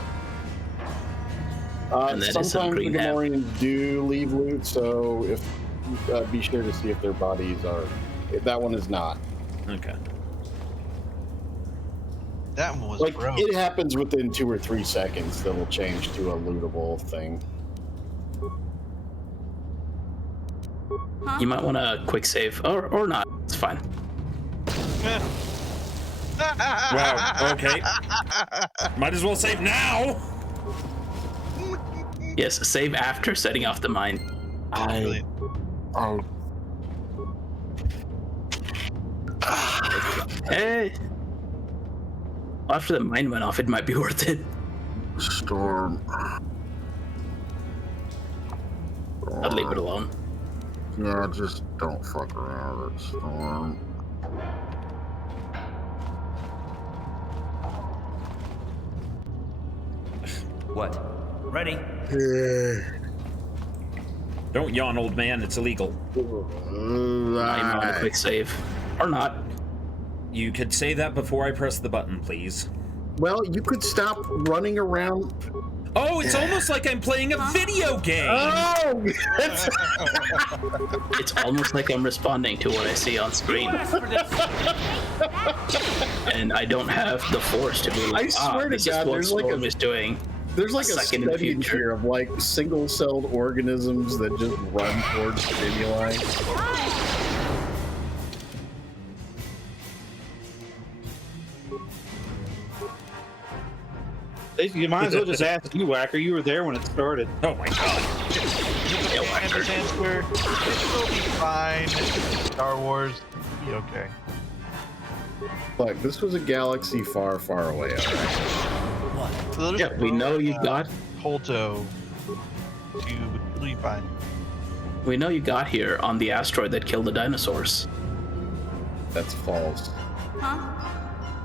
Sometimes the Gamorreans do leave loot, so if be sure to see if their bodies are. That one is not. Okay. That one was like broke. it happens within 2 or 3 seconds. That'll change to a lootable thing. You might want to quick save, or not. It's fine. Wow. Okay. Might as well save now. Yes, save after setting off the mine. Hey. After the mine went off, it might be worth it. Storm. I'd leave it alone. Yeah, just don't fuck around with it, Storm. What? Ready? Don't yawn, old man. It's illegal. I might want a quick save. Or not. You could say that before I press the button, please. Well, you could stop running around. Oh, it's almost like I'm playing a video game. Oh, It's almost like I'm responding to what I see on screen. And I don't have the force to be like, I swear to God, there's like Storm is doing. There's like a second in the study in future. here of like single-celled organisms that just run towards stimuli. You might as well just ask you, Whacker. You were there when it started. Oh my God. Commander's answer. It will be fine. Star Wars. Be okay. Look, this was a galaxy far, far away. All right. So Yeah, we know you got. Holto. It'll be fine. We know you got here on the asteroid that killed the dinosaurs. That's false.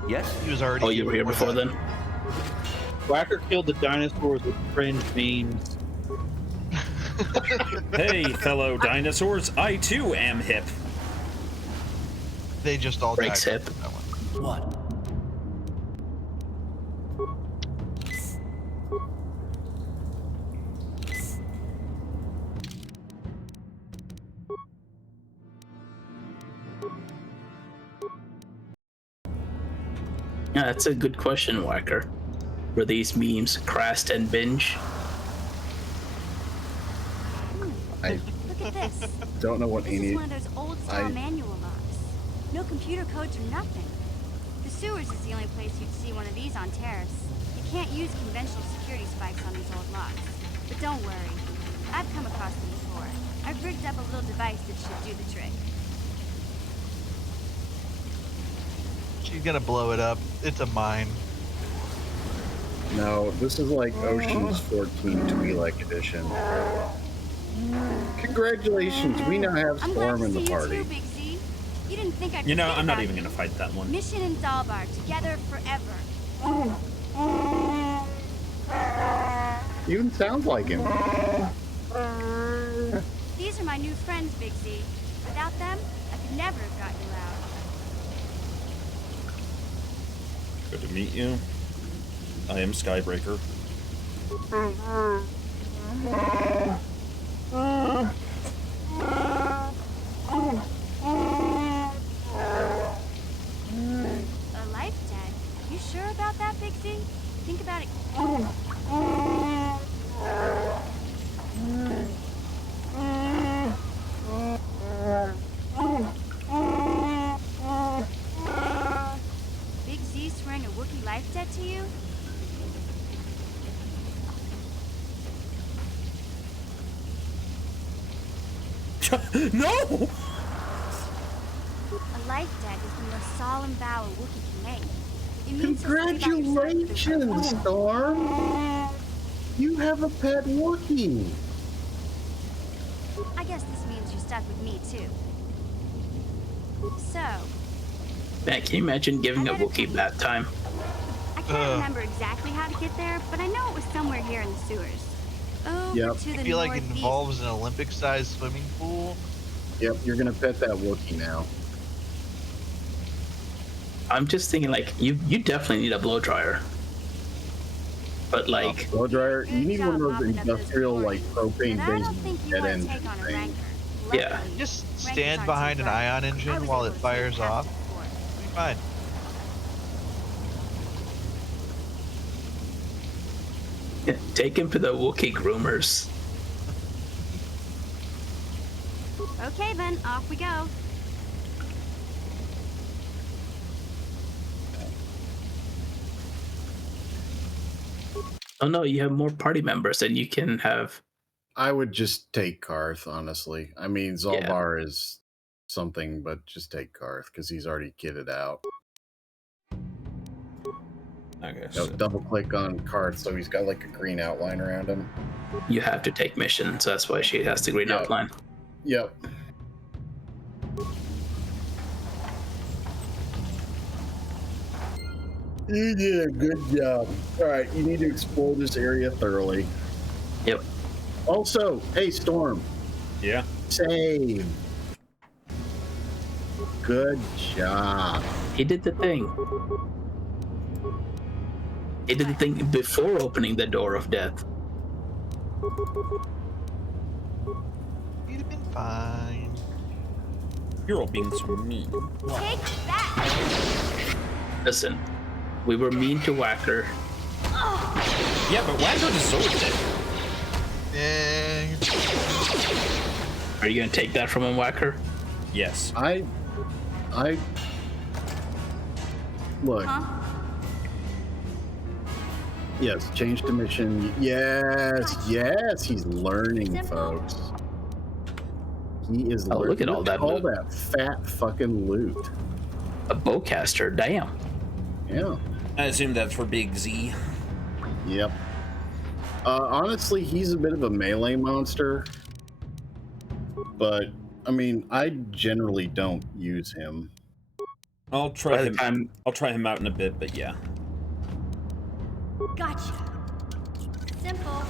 Yes? He was already. Oh, you were here before then? Whacker killed the dinosaurs with cringe memes. Hey, fellow dinosaurs, I too am hip. They just all Breaks died. hip. What? Yeah, that's a good question, Whacker. Were these memes crashed and binge? I Look at this. don't know what This is any. one of those old style manual locks. No computer codes or nothing. The sewers is the only place you'd see one of these on Terrace. You can't use conventional security spikes on these old locks. But don't worry. I've come across them before. I've rigged up a little device that should do the trick. She's gonna blow it up. It's a mine. No, this is like Ocean's 14 Twi'lek edition. Congratulations, we now have I'm glad Storm to in see the you party. too, Big Z. You didn't think I'd You know, forget I'm not about even you. gonna fight that one. Mission and Dalbar, together forever. Even sounds like him. These are my new friends, Big Z. Without them, I could never have got you out. Good to meet you. I am Skybreaker. A life debt? You sure about that, Big Z? Think about it. Big Z swearing a Wookiee life debt to you? No! A life debt is the most solemn vow a Wookiee can make. It means you'll see about yourself with Congratulations, Storm! You have a pet Wookiee. I guess this means you're stuck with me too. So, Man, can you imagine giving a Wookiee bath time? I can't remember exactly how to get there, but I know it was somewhere here in the sewers. Over Yep. to I the feel like it northeast. involves an Olympic-sized swimming pool. Yep, you're gonna pet that Wookiee now. I'm just thinking, like, you definitely need a blow dryer. But, like... Blow dryer, you need one of those industrial, like, propane-based jet engine things. Yeah. Just stand behind an ion engine while it fires off. It'll be fine. Yeah, take him to the Wookiee groomers. Okay then, off we go. Oh no, you have more party members than you can have. I would just take Karth, honestly. I mean, Zalbar is something, but just take Karth, because he's already kitted out. Okay. So double click on Karth, so he's got like a green outline around him. You have to take mission, so that's why she has the green outline. Yep. You did a good job. Alright, you need to explore this area thoroughly. Yep. Also, hey Storm. Yeah. Save. Good job. He did the thing. He did the thing before opening the door of death. He'd have been fine. You're all being so mean. Take that! Listen, we were mean to Whacker. Yeah, but Whacker deserved it. Yeah. Are you gonna take that from him, Whacker? Yes. I look. Yes, change to mission. Yes, he's learning, folks. He is learning. Look at all that loot. That fat fucking loot. A bowcaster, damn. Yeah. I assume that's for Big Z. Yep. Honestly, he's a bit of a melee monster. But, I mean, I generally don't use him. I'll try him. I'll try him out in a bit, but yeah. Gotcha. Simple.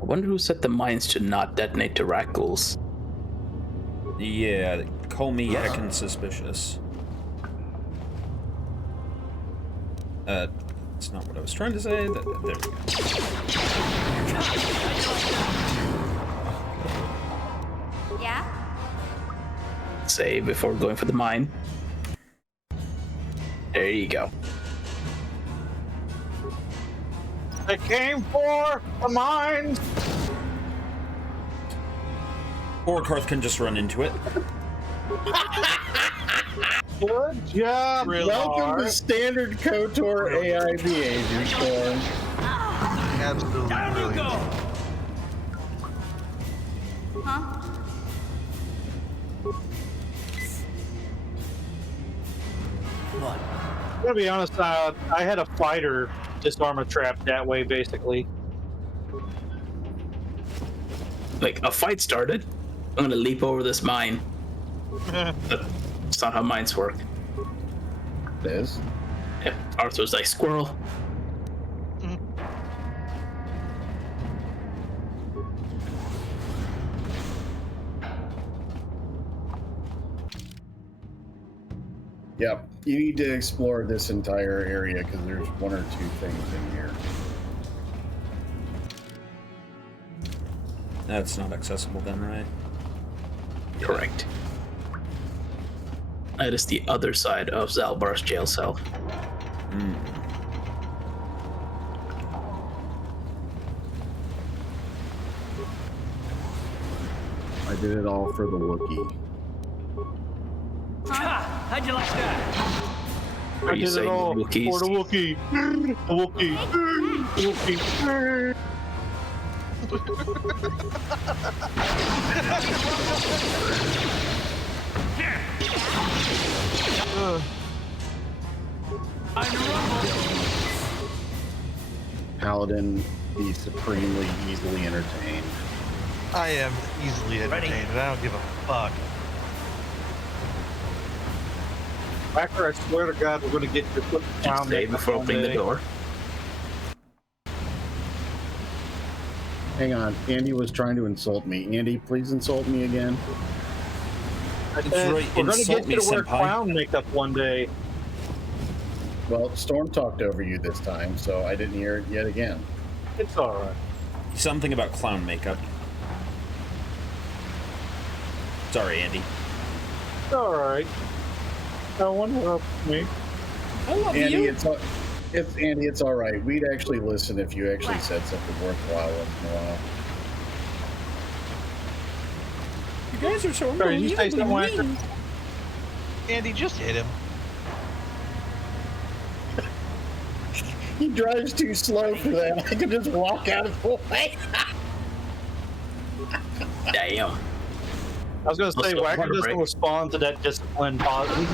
I wonder who set the mines to not detonate to rat ghouls. Yeah, call me heckin' suspicious. That's not what I was trying to say. There we go. Yeah? Save before going for the mine. There you go. I came for the mines. Or Karth can just run into it. Good job. Welcome to standard KOTOR AI behavior, Storm. Absolutely brilliant. Huh? I'm gonna be honest, I had a fighter disarm a trap that way, basically. Like, a fight started. I'm gonna leap over this mine. That's not how mines work. It is? Yep. Arthur's like, squirrel. Yep. You need to explore this entire area because there's one or two things in here. That's not accessible then, right? Correct. That is the other side of Zalbar's jail cell. I did it all for the Wookiee. How'd you like that? Are you saying Wookiees? For the Wookiee. The Wookiee. The Wookiee. Paladin be supremely easily entertained. I am easily entertained, and I don't give a fuck. Whacker, I swear to God, we're going to get your foot down Stay before opening the door. Hang on, Andy was trying to insult me. Andy, please insult me again. I said, we're going to get you to wear clown makeup one day. Well, Storm talked over you this time, so I didn't hear it yet again. It's all right. Something about clown makeup. Sorry, Andy. It's all right. No one helped me. I love Andy, you. it's Andy. It's all right. We'd actually listen if you actually said something worthwhile once in a while. You guys are so Sorry, you say something, Whacker? mean. Andy, just hit him. He drives too slow for that. I could just walk out of the way. Damn. I was going to say, Also, Whacker water doesn't break. respond to that discipline. He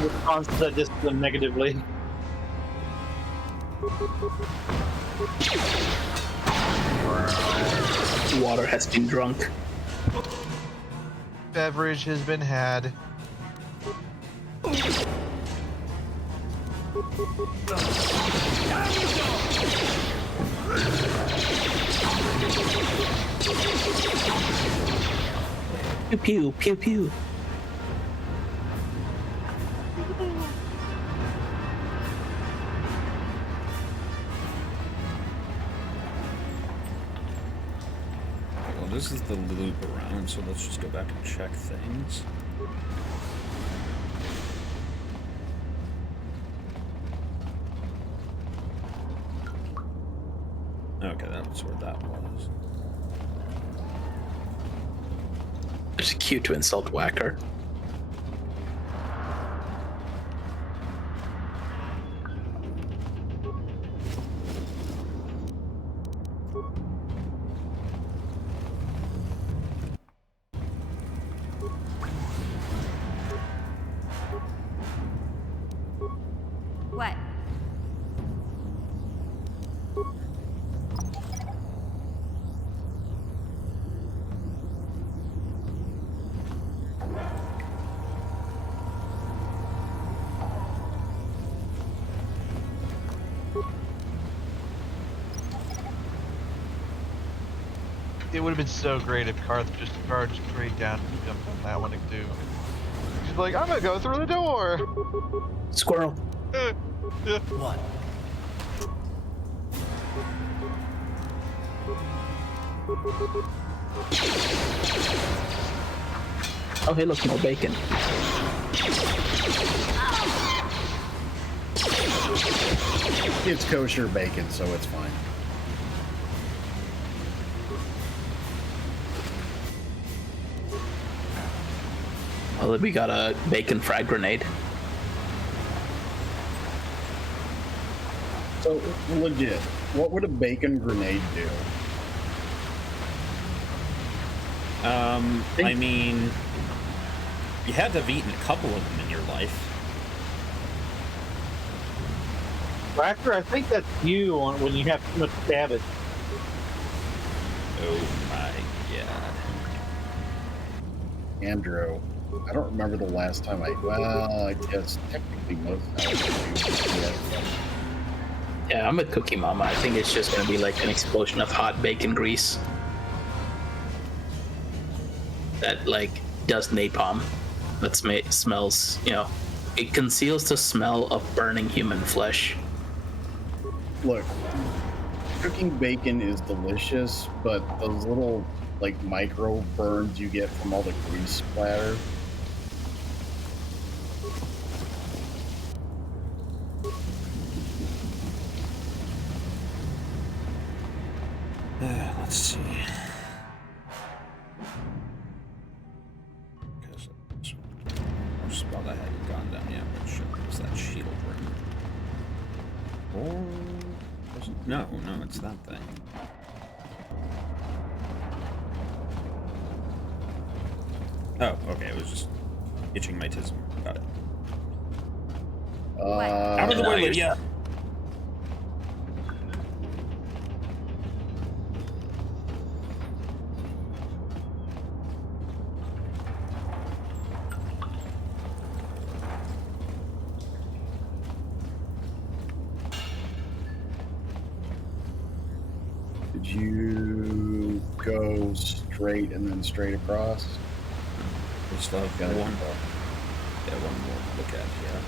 responds to that discipline negatively. Water has been drunk. Beverage has been had. Pew pew pew pew. Well, this is the loop around, so let's just go back and check things. Okay, that's where that was. It's cute to insult Whacker. What? It would have been so great if Karth just charged straight down and jumped on that one too. She's like, I'm gonna go through the door. Squirrel. What? Oh, hey, look, more bacon. It's kosher bacon, so it's fine. Well, we got a bacon frag grenade. So, legit, what would a bacon grenade do? I mean, you had to have eaten a couple of them in your life. Whacker, I think that's you on when you have too much cabbage. Oh my god. Andrew, I don't remember the last time I guess technically most times. Yeah, I'm with Cookie Mama. I think it's just gonna be like an explosion of hot bacon grease that like does napalm. That smells, you know, it conceals the smell of burning human flesh. Look, cooking bacon is delicious, but those little like micro burns you get from all the grease splatter. Let's see. Spot I hadn't gone down yet, which was that shield ring. Or no, it's that thing. Oh, okay, it was just itching my tism. Got it. Out of the way, Lydia! Did you go straight and then straight across? We still have one. Yeah, one more to look at, yeah.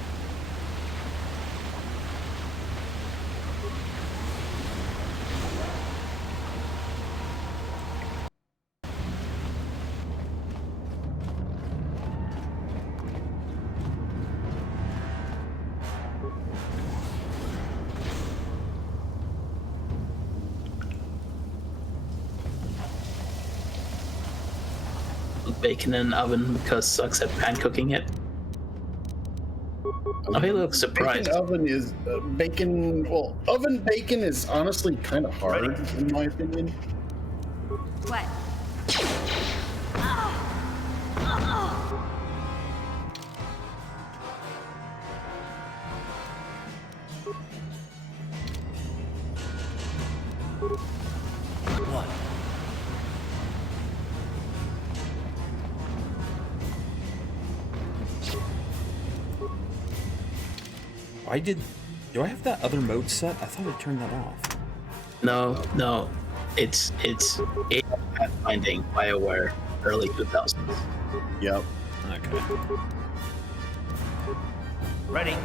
Bacon in an oven because sucks at pan cooking it. Oh, he looks surprised. Bacon oven is bacon. Well, oven bacon is honestly kind of hard, in my opinion. What? What? Do I have that other mode set? I thought I turned that off. No. It's AI pathfinding BioWare early 2000s. Yep. Okay. Ready.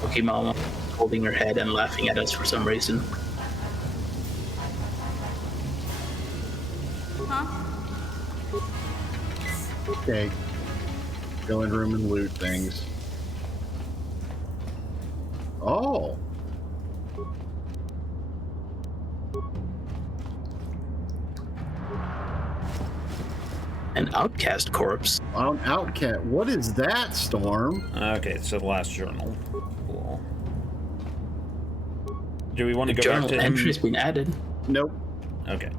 Pokemon holding her head and laughing at us for some reason. Huh? Okay. Go in room and loot things. Oh. An outcast corpse. An outcast. What is that, Storm? Okay, so the last journal. Cool. Do we want to go Journal back to him? entry's been added. Nope. Okay.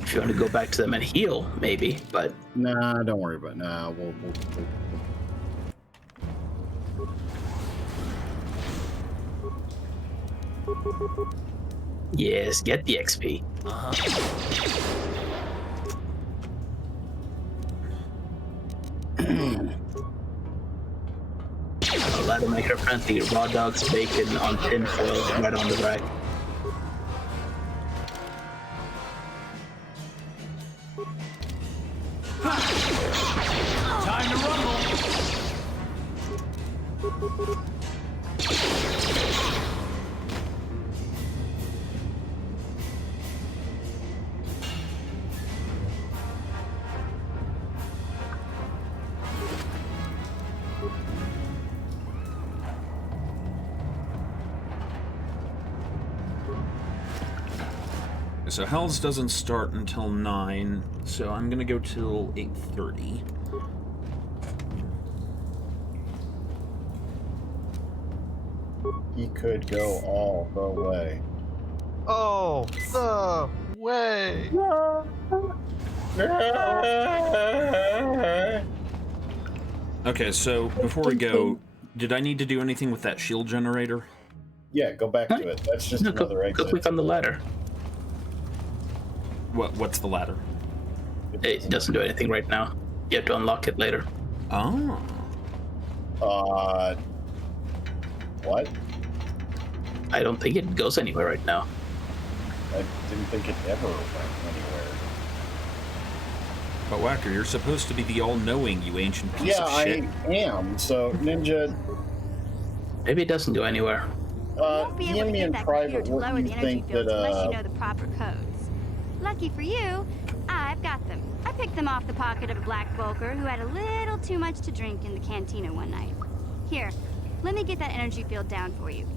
If you want to go back to them and heal, maybe, but... Nah, don't worry about it. Nah, we'll Yes, get the XP. I'll let her make her friendly raw dogs bacon on tin foil right on the rack. Time to rumble. So Hell's doesn't start until 9, so I'm gonna go till 8:30. He could go all the way. Oh, the way. Okay, so before we go, did I need to do anything with that shield generator? Yeah, go back to it. That's just another exit. Go click on the ladder. What's the ladder? It doesn't do anything right now. You have to unlock it later. Oh. What? I don't think it goes anywhere right now. I didn't think it ever went anywhere. But Whacker, you're supposed to be the all-knowing, you ancient piece of shit. Yeah, I am. So, Ninja... Maybe it doesn't go anywhere. DM me in private what you think that, unless you know the proper codes. Lucky for you, I've got them. I picked them off the pocket of a black bulker who had a little too much to drink in the cantina one night. Here, let me get that energy field down for you.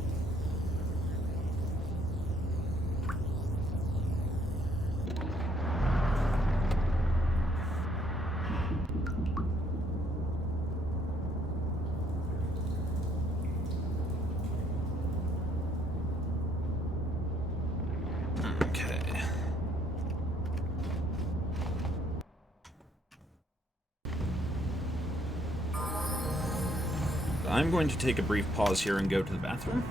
Okay. I'm going to take a brief pause here and go to the bathroom.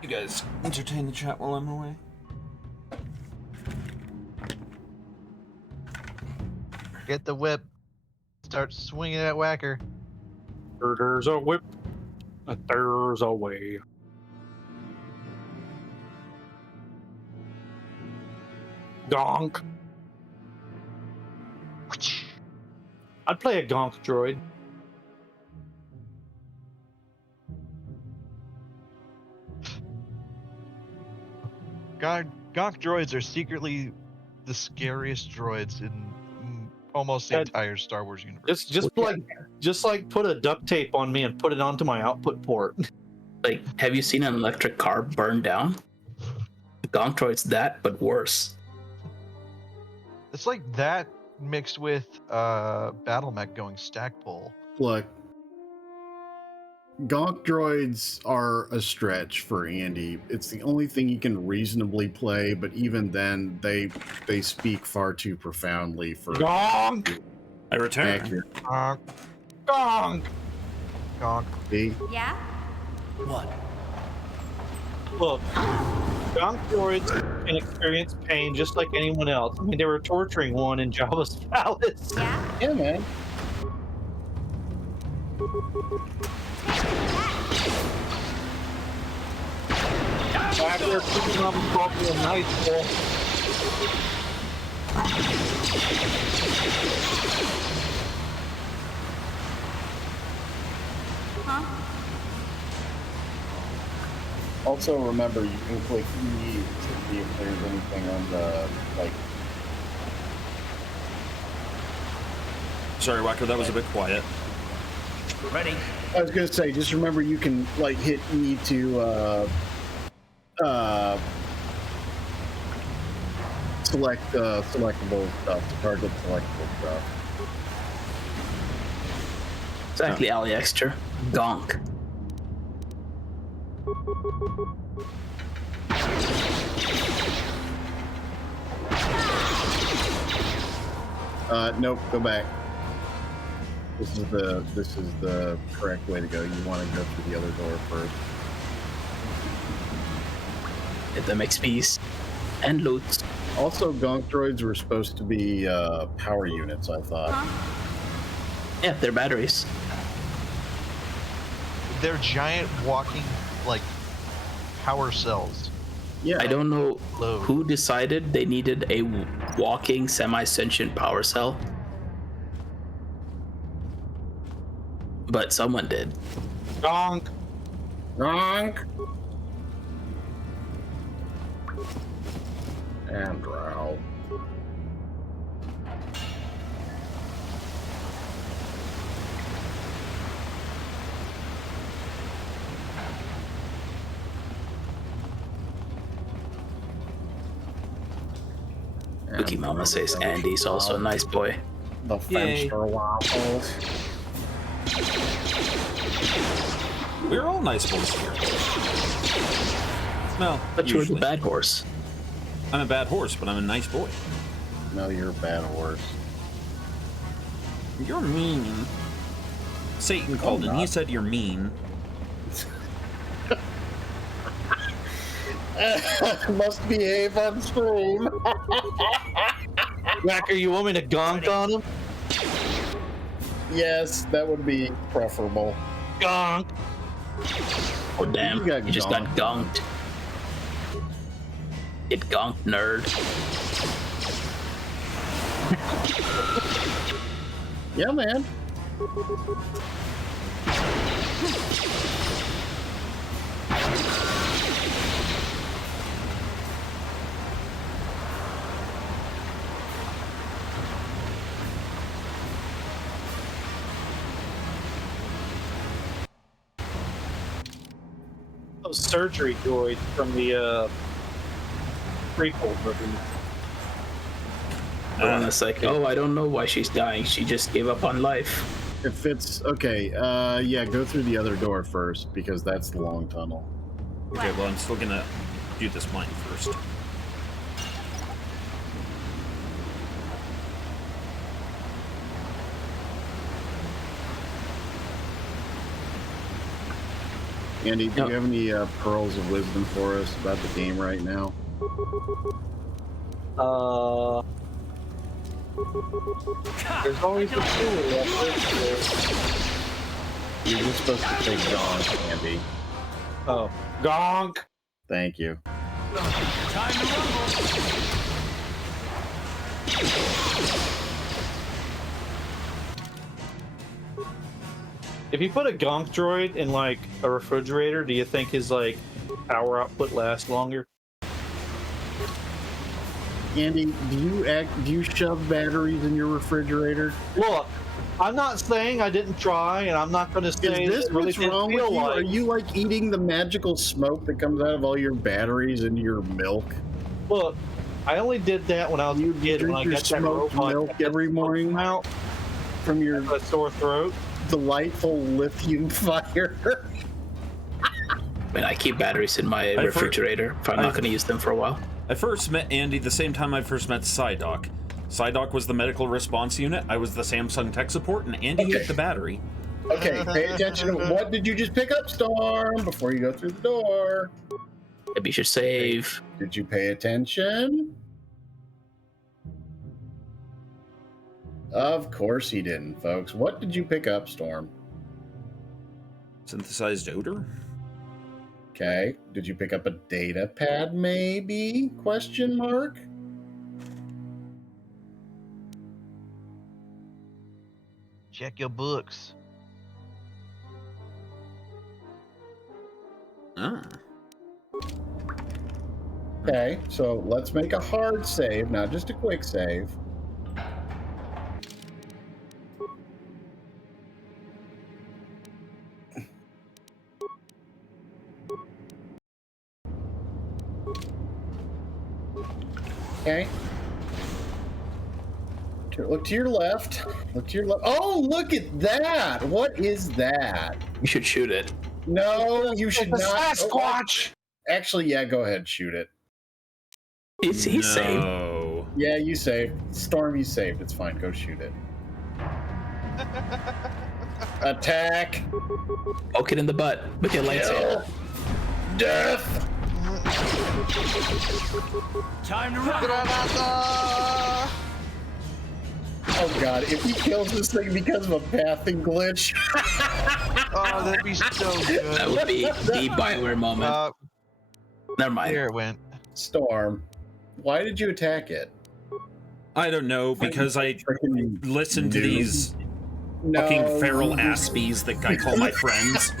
You guys entertain the chat while I'm away. Get the whip. Start swinging at Whacker. There's a whip. There's a way. Gonk. I'd play a gonk droid. Gonk droids are secretly the scariest droids in almost the entire Star Wars universe. Just like put a duct tape on me and put it onto my output port. Like, have you seen an electric car burn down? Gonk droid's that, but worse. It's like that mixed with Battle Mech going stack pull. Look, Gonk droids are a stretch for Andy. It's the only thing he can reasonably play, but even then, they speak far too profoundly for Gonk. I return. Accurate. Gonk. Gonk. Gonk. See? Yeah? What? Look, Gonk droids can experience pain just like anyone else. I mean, they were torturing one in Jabba's palace. Yeah? Yeah, man. Back there, keeping on coffee and nice boy. Huh? Also, remember, you can click E to see if there's anything on the, like... Sorry, Wacker, that was a bit quiet. Ready? I was gonna say, just remember you can, like, hit E to, select, selectable stuff, to target selectable stuff. Exactly, Ali Extra. Gonk. Nope, go back. This is the correct way to go. You want to go through the other door first. Get them XPs and loot. Also, Gonk droids were supposed to be power units, I thought. Yeah, they're batteries. They're giant walking, like, power cells. Yeah. I don't know who decided they needed a walking semi-sentient power cell, but someone did. Gonk. Gonk. And drow. Cookie Mama says Andy's also a nice boy. The Yay. Fenster waffles. We're all nice boys here. No, But you're the usually. bad horse. I'm a bad horse, but I'm a nice boy. No, you're a bad horse. You're mean. Satan called and he said you're mean. Must behave on stream. Wacker, you want me to gonk on him? Yes, that would be preferable. Gonk. Oh damn, you just got gonked. Get gonked, nerd. Yeah, man. Those surgery droids from the prequel movie. And it's like, oh, I don't know why she's dying. She just gave up on life. If it's okay, yeah, go through the other door first because that's the long tunnel. Okay, well, I'm still gonna do this mine first. Andy, do you have any pearls of wisdom for us about the game right now? There's always a tool left. You're just supposed to say gonk, Andy. Oh, gonk. Thank you. Time to rumble. If you put a gonk droid in like a refrigerator, do you think his like power output lasts longer? Andy, do you shove batteries in your refrigerator? Look, I'm not saying I didn't try, and I'm not going to say Is this it really what's wrong with feel you? like. Are you like eating the magical smoke that comes out of all your batteries into your milk? Look, I only did that when I was a kid, when I Drink your got that smoked robot milk every morning out from your a sore throat. delightful lithium fire. I mean, I keep batteries in my refrigerator if I'm not going to use them for a while. I first met Andy the same time I first met Psydoc. Psydoc was the medical response unit, I was the Samsung tech support, and Andy hit the battery. Okay, pay attention to what did you just pick up, Storm, before you go through the door. Maybe you should save. Did you pay attention? Of course he didn't, folks. What did you pick up, Storm? Synthesized odor? Okay. Did you pick up a data pad, maybe? Question mark? Check your books. Ah. Okay, so let's make a hard save, not just a quick save. Okay. Look to your left. Look to your left. Oh, look at that! What is that? You should shoot it. No, you should It's a not. Sasquatch! Actually, yeah, go ahead, shoot it. He's saved. Yeah, you saved. Storm, you saved. It's fine. Go shoot it. Attack. Poke it in the butt with your lightsaber. Death. Time to rock. Oh god, if he kills this thing because of a pathing glitch. Oh, that'd be so good. That would be the Bioware moment. Never mind. Here it went. Storm, why did you attack it? I don't know, because I listened to these fucking feral aspies that I call my friends.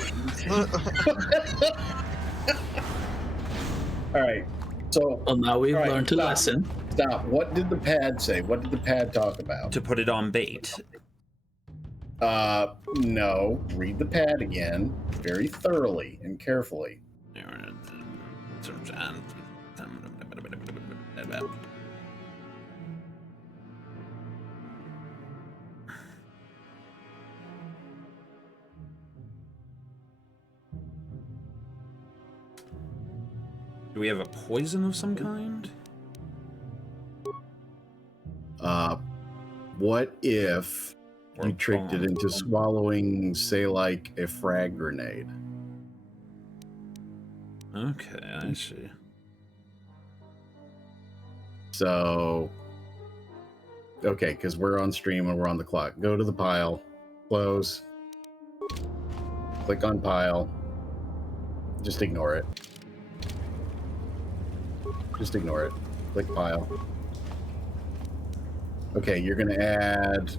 Alright, so... Well, now we've learned a lesson. Stop. What did the pad say? What did the pad talk about? To put it on bait. No. Read the pad again, very thoroughly and carefully. Do we have a poison of some kind? What if you tricked it into swallowing, say, like a frag grenade? Okay, I see. So, okay, because we're on stream and we're on the clock. Go to the pile, close, click on pile, just ignore it. Just ignore it. Click pile. Okay, you're gonna add,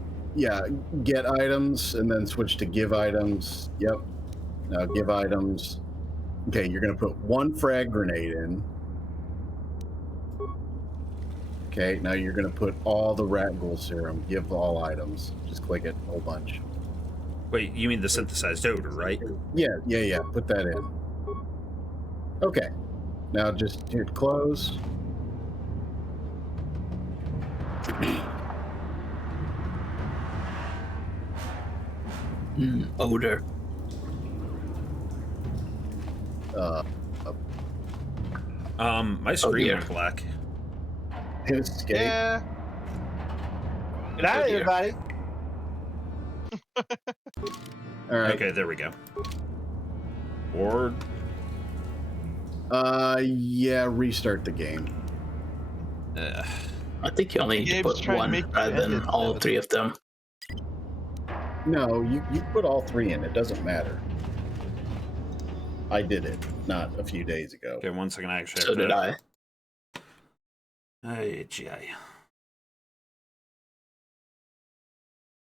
get items and then switch to give items. Yep. Now give items. Okay, you're gonna put one frag grenade in. Okay, now you're gonna put all the rat ghoul serum. Give all items. Just click it, a whole bunch. Wait, you mean the synthesized odor, right? Yeah. Put that in. Okay. Now just hit close. Odor. My screen went black. Hit escape. Yeah. Good night, everybody. All right. Okay, there we go. Or yeah, restart the game. I think you only need to put one rather than all three of them. No, you put all three in. It doesn't matter. I did it not a few days ago. Okay, 1 second. I actually So did I. Hey, GI.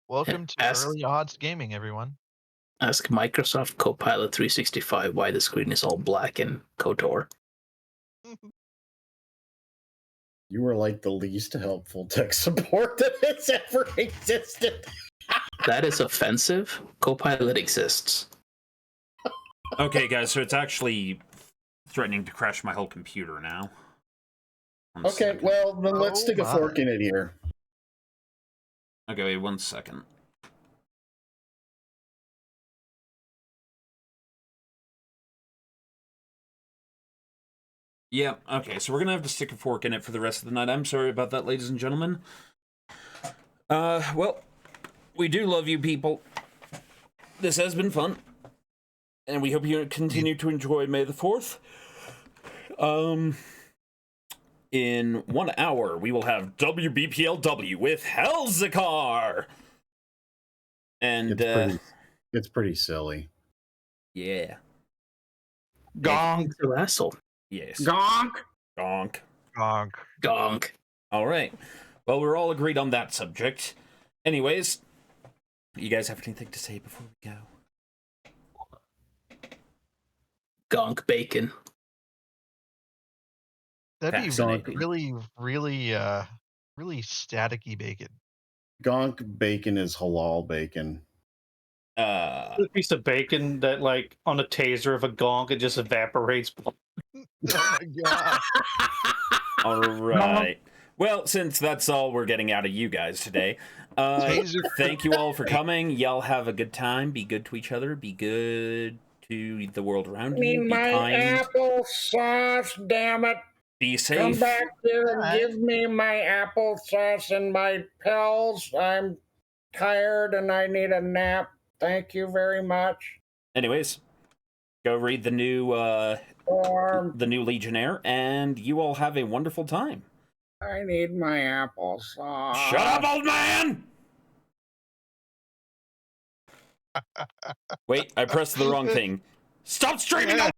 Welcome to Early Odds Gaming, everyone. Ask Microsoft Copilot 365 why the screen is all black in KOTOR. You were like the least helpful tech support that has ever existed. That is offensive. Copilot exists. Okay, guys, so it's actually threatening to crash my whole computer now. Okay, well, then let's stick a fork in it here. Okay, wait 1 second. Yeah, okay, so we're gonna have to stick a fork in it for the rest of the night. I'm sorry about that, ladies and gentlemen. Well, we do love you people. This has been fun. And we hope you continue to enjoy May the 4th. In 1 hour, we will have WBPLW with Helzikar! And, it's pretty silly. Yeah. Gonk. To wrestle. Yes. Gonk! Gonk. Gonk. Gonk. All right. Well, we're all agreed on that subject. Anyways, you guys have anything to say before we go? Gonk bacon. That'd be really, really, really staticky bacon. Gonk bacon is halal bacon. A piece of bacon that, like, on a taser of a gonk, it just evaporates. Oh my god. All right. Well, since that's all we're getting out of you guys today, thank you all for coming. Y'all have a good time. Be good to each other. Be good to the world around you. Be kind. Applesauce, damn it. Be safe. Come back here and give me my applesauce and my pills. I'm tired and I need a nap. Thank you very much. Anyways, go read the new Legionnaire, and you all have a wonderful time. I need my applesauce. Shut up, old man! Wait, I pressed the wrong thing. Stop streaming!